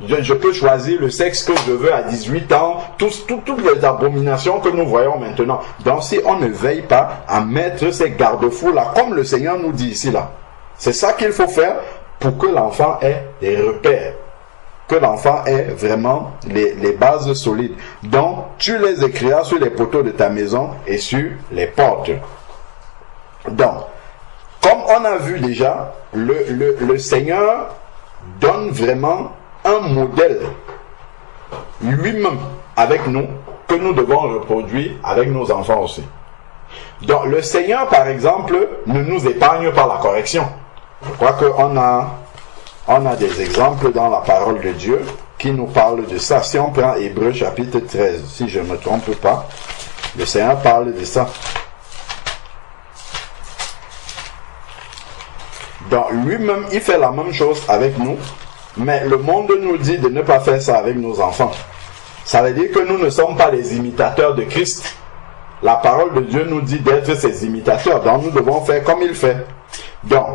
Je peux choisir le sexe que je veux à 18 ans, toutes les abominations que nous voyons maintenant. Donc si on ne veille pas à mettre ces garde-fous là, comme le Seigneur nous dit ici là, c'est ça qu'il faut faire pour que l'enfant ait des repères. que l'enfant ait vraiment les bases solides. Donc, tu les écriras sur les poteaux de ta maison et sur les portes. Donc, comme on a vu déjà, le Seigneur donne vraiment un modèle lui-même avec nous, que nous devons reproduire avec nos enfants aussi. Donc, le Seigneur, par exemple, ne nous épargne pas la correction. Je crois qu'on a des exemples dans la parole de Dieu qui nous parlent de ça. Si on prend Hébreux chapitre 13, si je ne me trompe pas, le Seigneur parle de ça. Donc, lui-même, il fait la même chose avec nous, mais le monde nous dit de ne pas faire ça avec nos enfants. Ça veut dire que nous ne sommes pas des imitateurs de Christ. La parole de Dieu nous dit d'être ses imitateurs, donc nous devons faire comme il fait. Donc,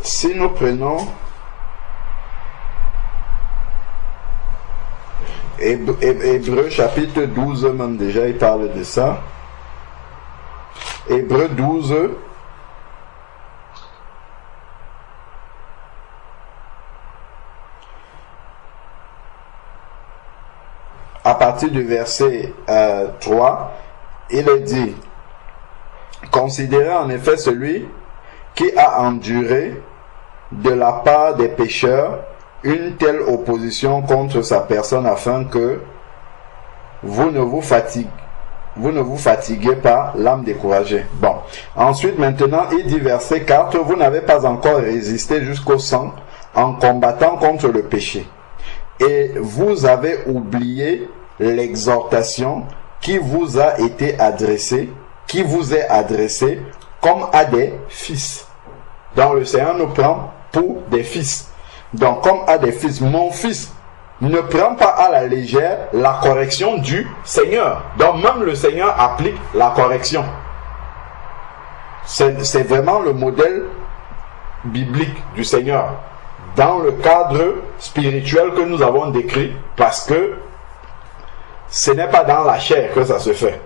si nous prenons Hébreux chapitre 12, même déjà il parle de ça. Hébreux 12, à partir du verset 3, il est dit: considérez en effet celui qui a enduré de la part des pécheurs une telle opposition contre sa personne, afin que vous ne vous fatiguez pas l'âme découragée. Bon. Ensuite, maintenant, il dit verset 4, vous n'avez pas encore résisté jusqu'au sang en combattant contre le péché. Et vous avez oublié l'exhortation qui vous a été adressée, qui vous est adressée comme à des fils. Donc le Seigneur nous prend pour des fils. Donc comme à des fils, mon fils, ne prends pas à la légère la correction du Seigneur. Donc même le Seigneur applique la correction. C'est vraiment le modèle biblique du Seigneur dans le cadre spirituel que nous avons décrit, parce que ce n'est pas dans la chair que ça se fait.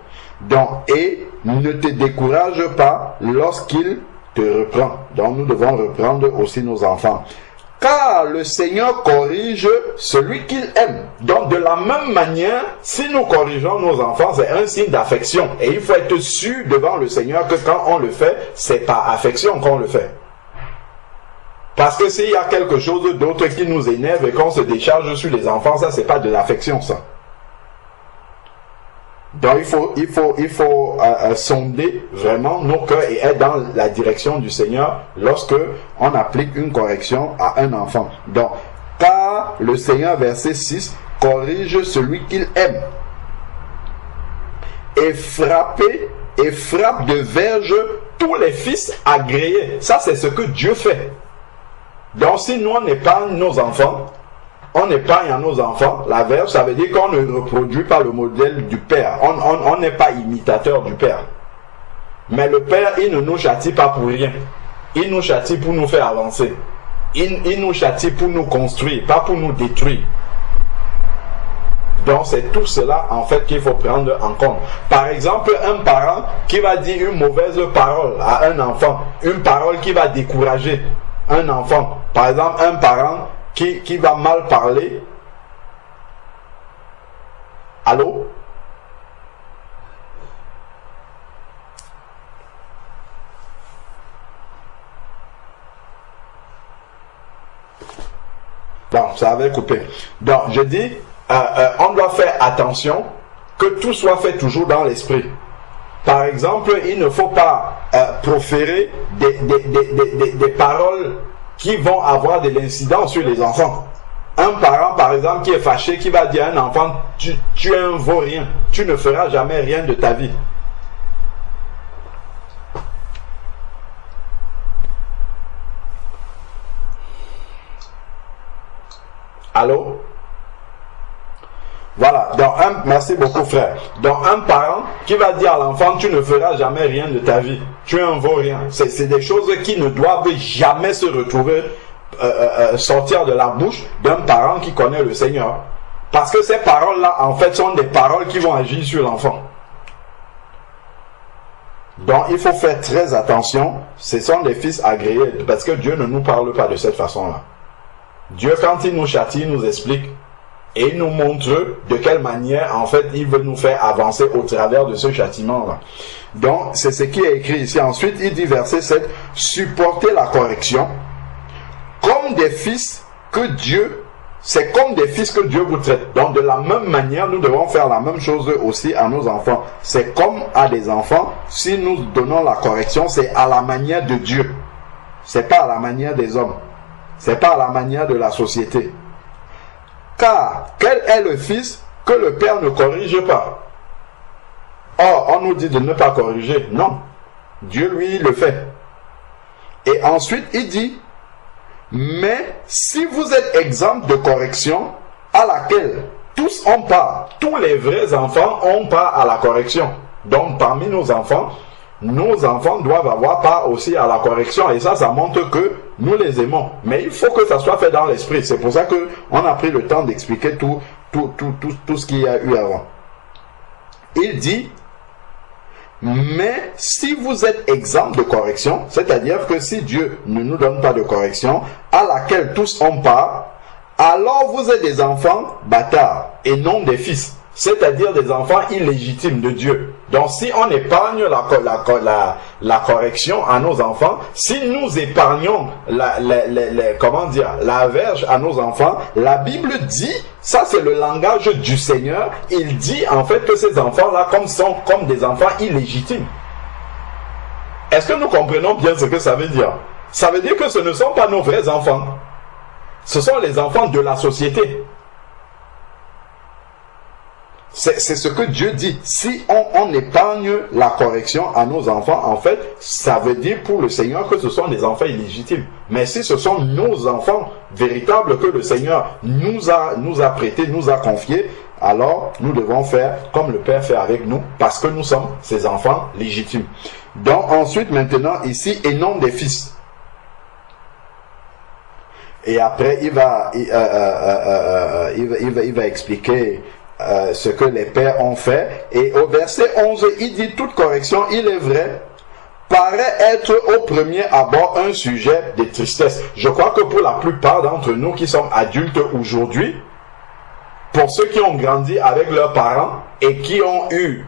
Donc, et ne te décourage pas lorsqu'il te reprend. Donc nous devons reprendre aussi nos enfants. Car le Seigneur corrige celui qu'il aime. Donc de la même manière, si nous corrigeons nos enfants, c'est un signe d'affection. Et il faut être sûr devant le Seigneur que quand on le fait, c'est par affection qu'on le fait. Parce que s'il y a quelque chose d'autre qui nous énerve et qu'on se décharge sur les enfants, ça c'est pas de l'affection, ça. Donc il faut sonder vraiment nos cœurs et être dans la direction du Seigneur lorsque on applique une correction à un enfant. Donc, car le Seigneur, verset 6, corrige celui qu'il aime et frappe de verge tous les fils agréés. Ça c'est ce que Dieu fait. Donc si nous on épargne nos enfants, on épargne à nos enfants la verge, ça veut dire qu'on ne reproduit pas le modèle du Père. On n'est pas imitateur du Père. Mais le Père, il ne nous châtie pas pour rien. Il nous châtie pour nous faire avancer. Il nous châtie pour nous construire, pas pour nous détruire. Donc c'est tout cela en fait qu'il faut prendre en compte. Par exemple, un parent qui va dire une mauvaise parole à un enfant, une parole qui va décourager un enfant. Par exemple, un parent qui va mal parler. Allô? Bon, ça avait coupé. Donc, je dis, on doit faire attention que tout soit fait toujours dans l'esprit. Par exemple, il ne faut pas proférer des paroles qui vont avoir de l'incidence sur les enfants. Un parent, par exemple, qui est fâché, qui va dire à un enfant, tu es un vaurien, tu ne feras jamais rien de ta vie. Allô? Voilà, donc merci beaucoup frère. Donc un parent qui va dire à l'enfant, tu ne feras jamais rien de ta vie, tu es un vaurien. C'est des choses qui ne doivent jamais se retrouver, sortir de la bouche d'un parent qui connaît le Seigneur. Parce que ces paroles-là, en fait, sont des paroles qui vont agir sur l'enfant. Donc il faut faire très attention, ce sont des fils agréés, parce que Dieu ne nous parle pas de cette façon-là. Dieu, quand il nous châtie, il nous explique et il nous montre de quelle manière, en fait, il veut nous faire avancer au travers de ce châtiment-là. Donc, c'est ce qui est écrit ici. Ensuite, il dit, verset 7, « Supportez la correction comme des fils que Dieu, c'est comme des fils que Dieu vous traite. » Donc, de la même manière, nous devons faire la même chose aussi à nos enfants. C'est comme à des enfants, si nous donnons la correction, c'est à la manière de Dieu. C'est pas à la manière des hommes. C'est pas à la manière de la société. Car, quel est le fils que le père ne corrige pas? Or, on nous dit de ne pas corriger. Non. Dieu, lui, le fait. Et ensuite, il dit, mais si vous êtes exempt de correction à laquelle tous ont part, tous les vrais enfants ont part à la correction. Donc, parmi nos enfants doivent avoir part aussi à la correction. Et ça montre que nous les aimons. Mais il faut que ça soit fait dans l'esprit. C'est pour ça qu'on a pris le temps d'expliquer tout ce qu'il y a eu avant. Il dit, mais si vous êtes exempt de correction, c'est-à-dire que si Dieu ne nous donne pas de correction, à laquelle tous ont part, alors vous êtes des enfants bâtards et non des fils. C'est-à-dire des enfants illégitimes de Dieu. Donc si on épargne la correction à nos enfants, si nous épargnons la verge à nos enfants, la Bible dit, ça c'est le langage du Seigneur, il dit en fait que ces enfants-là sont comme des enfants illégitimes. Est-ce que nous comprenons bien ce que ça veut dire? Ça veut dire que ce ne sont pas nos vrais enfants. Ce sont les enfants de la société. C'est ce que Dieu dit. Si on épargne la correction à nos enfants, en fait, ça veut dire pour le Seigneur que ce sont des enfants illégitimes. Mais si ce sont nos enfants véritables que le Seigneur nous a prêtés, nous a confiés, alors nous devons faire comme le Père fait avec nous, parce que nous sommes ses enfants légitimes. Donc ensuite, maintenant, ici, et non des fils. Et après, il va expliquer ce que les pères ont fait. Et au verset 11, il dit, toute correction, il est vrai, paraît être au premier abord un sujet de tristesse. Je crois que pour la plupart d'entre nous qui sommes adultes aujourd'hui, pour ceux qui ont grandi avec leurs parents et qui ont eu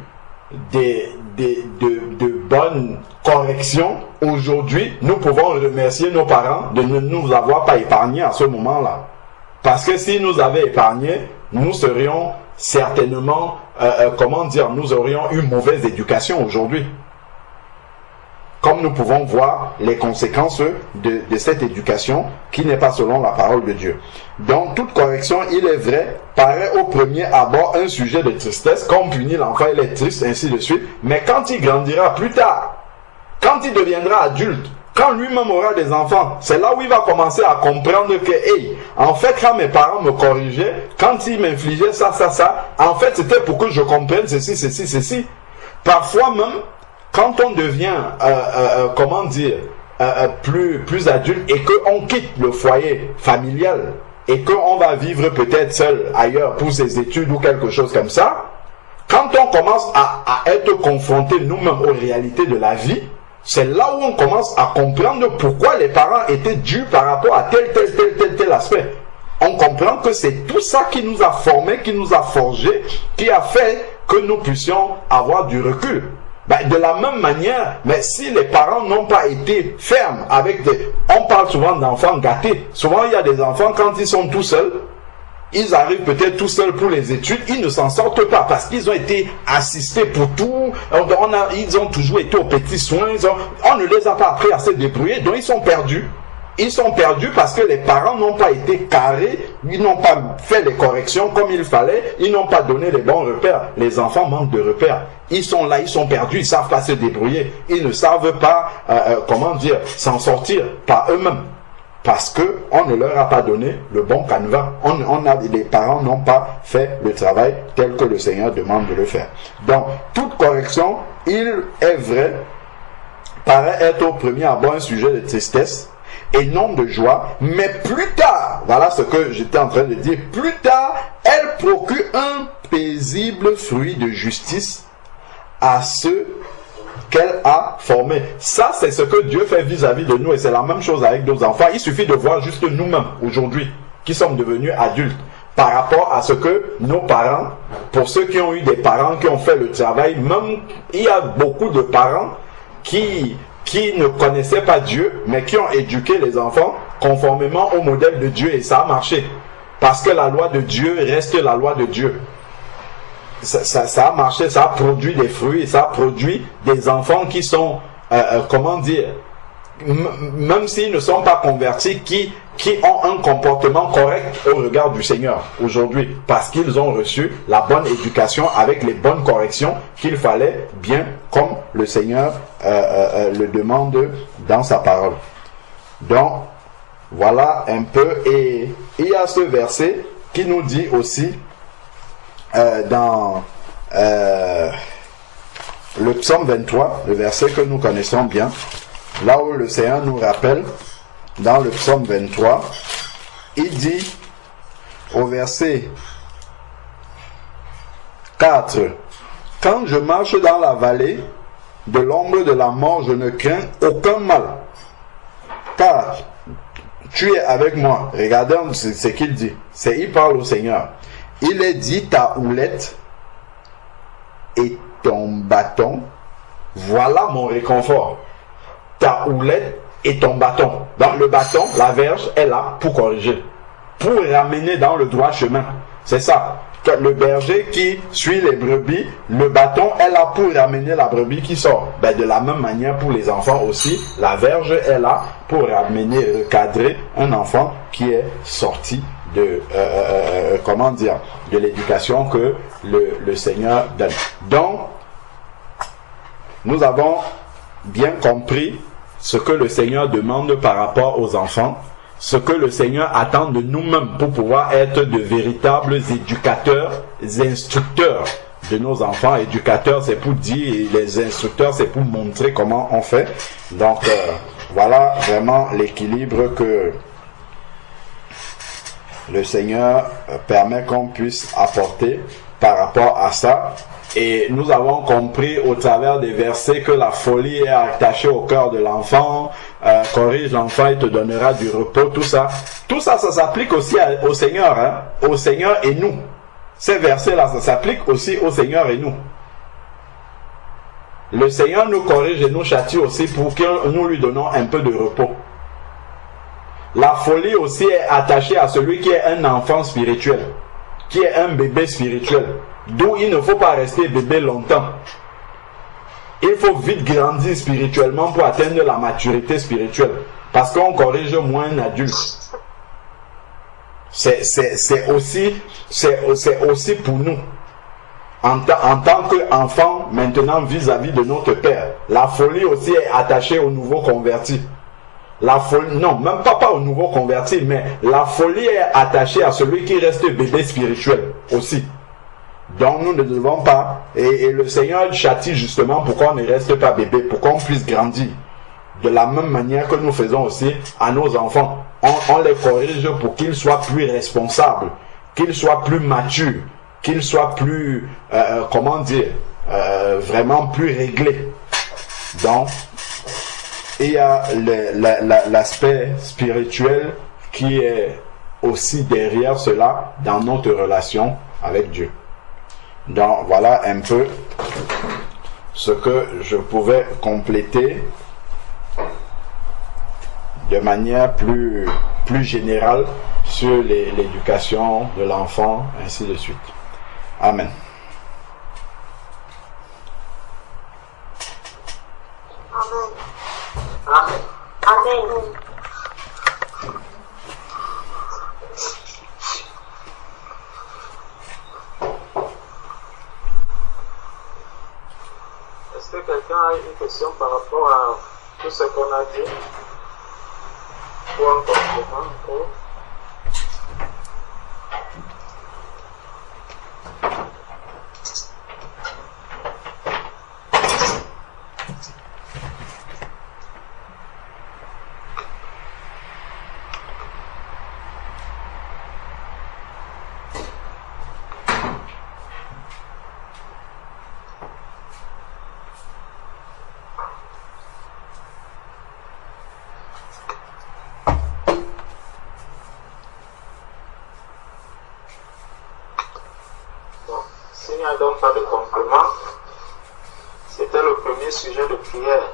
de bonnes corrections, aujourd'hui, nous pouvons remercier nos parents de ne nous avoir pas épargnés à ce moment-là. Parce que s'ils nous avaient épargnés, nous serions certainement, nous aurions eu mauvaise éducation aujourd'hui. Comme nous pouvons voir les conséquences de cette éducation qui n'est pas selon la parole de Dieu. Donc, toute correction, il est vrai, paraît au premier abord un sujet de tristesse, comme punit l'enfant, il est triste, ainsi de suite. Mais quand il grandira plus tard, quand il deviendra adulte, quand lui-même aura des enfants, c'est là où il va commencer à comprendre que, hey, en fait, quand mes parents me corrigeaient, quand ils m'infligeaient ça, en fait, c'était pour que je comprenne ceci. Parfois même, quand on devient, plus adulte et qu'on quitte le foyer familial et qu'on va vivre peut-être seul ailleurs pour ses études ou quelque chose comme ça, quand on commence à être confronté nous-mêmes aux réalités de la vie, c'est là où on commence à comprendre pourquoi les parents étaient durs par rapport à tel aspect. On comprend que c'est tout ça qui nous a formés, qui nous a forgés, qui a fait que nous puissions avoir du recul. De la même manière, mais si les parents n'ont pas été fermes avec on parle souvent d'enfants gâtés. Souvent, il y a des enfants, quand ils sont tout seuls, ils arrivent peut-être tout seuls pour les études, ils ne s'en sortent pas parce qu'ils ont été assistés pour tout, ils ont toujours été aux petits soins, on ne les a pas appris à se débrouiller, donc ils sont perdus. Ils sont perdus parce que les parents n'ont pas été carrés, ils n'ont pas fait les corrections comme il fallait, ils n'ont pas donné les bons repères. Les enfants manquent de repères. Ils sont là, ils sont perdus, ils ne savent pas se débrouiller. Ils ne savent pas, s'en sortir par eux-mêmes. Parce qu'on ne leur a pas donné le bon canevas. Les parents n'ont pas fait le travail tel que le Seigneur demande de le faire. Donc, toute correction, il est vrai, paraît être au premier abord un sujet de tristesse et non de joie, mais plus tard, voilà ce que j'étais en train de dire, plus tard, elle procure un paisible fruit de justice à ceux qu'elle a formé. Ça, c'est ce que Dieu fait vis-à-vis de nous et c'est la même chose avec nos enfants. Il suffit de voir juste nous-mêmes aujourd'hui qui sommes devenus adultes par rapport à ce que nos parents, pour ceux qui ont eu des parents qui ont fait le travail, même il y a beaucoup de parents qui ne connaissaient pas Dieu mais qui ont éduqué les enfants conformément au modèle de Dieu et ça a marché. Parce que la loi de Dieu reste la loi de Dieu. Ça a marché, ça a produit des fruits, ça a produit des enfants qui sont, comment dire, même s'ils ne sont pas convertis, qui ont un comportement correct au regard du Seigneur aujourd'hui, parce qu'ils ont reçu la bonne éducation avec les bonnes corrections qu'il fallait, bien comme le Seigneur le demande dans sa parole. Donc, voilà un peu, et il y a ce verset qui nous dit aussi, dans le psaume 23, le verset que nous connaissons bien, là où le Seigneur nous rappelle, dans le psaume 23, il dit au verset 4, « Quand je marche dans la vallée de l'ombre de la mort, je ne crains aucun mal, car tu es avec moi. » Regardez ce qu'il dit. Il parle au Seigneur. Il est dit, ta houlette et ton bâton, voilà mon réconfort. Ta houlette et ton bâton. Donc le bâton, la verge, est là pour corriger, pour ramener dans le droit chemin. C'est ça. Le berger qui suit les brebis, le bâton est là pour ramener la brebis qui sort. Ben, de la même manière pour les enfants aussi, la verge est là pour ramener, recadrer un enfant qui est sorti de comment dire, de l'éducation que le Seigneur donne. Donc, nous avons bien compris ce que le Seigneur demande par rapport aux enfants, ce que le Seigneur attend de nous-mêmes pour pouvoir être de véritables éducateurs, instructeurs de nos enfants. Éducateurs, c'est pour dire, et les instructeurs, c'est pour montrer comment on fait. Donc, voilà vraiment l'équilibre que le Seigneur permet qu'on puisse apporter par rapport à ça. Et nous avons compris au travers des versets que la folie est attachée au cœur de l'enfant, corrige l'enfant et te donnera du repos, tout ça. Tout ça, ça s'applique aussi au Seigneur, hein, au Seigneur et nous. Ces versets-là, ça s'applique aussi au Seigneur et nous. Le Seigneur nous corrige et nous châtie aussi pour que nous lui donnons un peu de repos. La folie aussi est attachée à celui qui est un enfant spirituel, qui est un bébé spirituel. D'où il ne faut pas rester bébé longtemps. Il faut vite grandir spirituellement pour atteindre la maturité spirituelle. Parce qu'on corrige moins un adulte. C'est aussi pour nous. En tant qu'enfant, maintenant vis-à-vis de notre Père. La folie aussi est attachée aux nouveaux convertis. La folie, non, même pas aux nouveaux convertis, mais la folie est attachée à celui qui reste bébé spirituel aussi. Donc nous ne devons pas, et le Seigneur châtie justement pour qu'on ne reste pas bébé, pour qu'on puisse grandir. De la même manière que nous faisons aussi à nos enfants. On les corrige pour qu'ils soient plus responsables, qu'ils soient plus matures, qu'ils soient plus, comment dire, vraiment plus réglés. Donc, il y a l'aspect spirituel qui est aussi derrière cela dans notre relation avec Dieu. Donc voilà un peu ce que je pouvais compléter de manière plus générale sur l'éducation de l'enfant, ainsi de suite. Amen. Amen. Amen. Est-ce que quelqu'un a une question par rapport à tout ce qu'on a dit? Ou un complément? donne pas de complément. C'était le premier sujet de prière.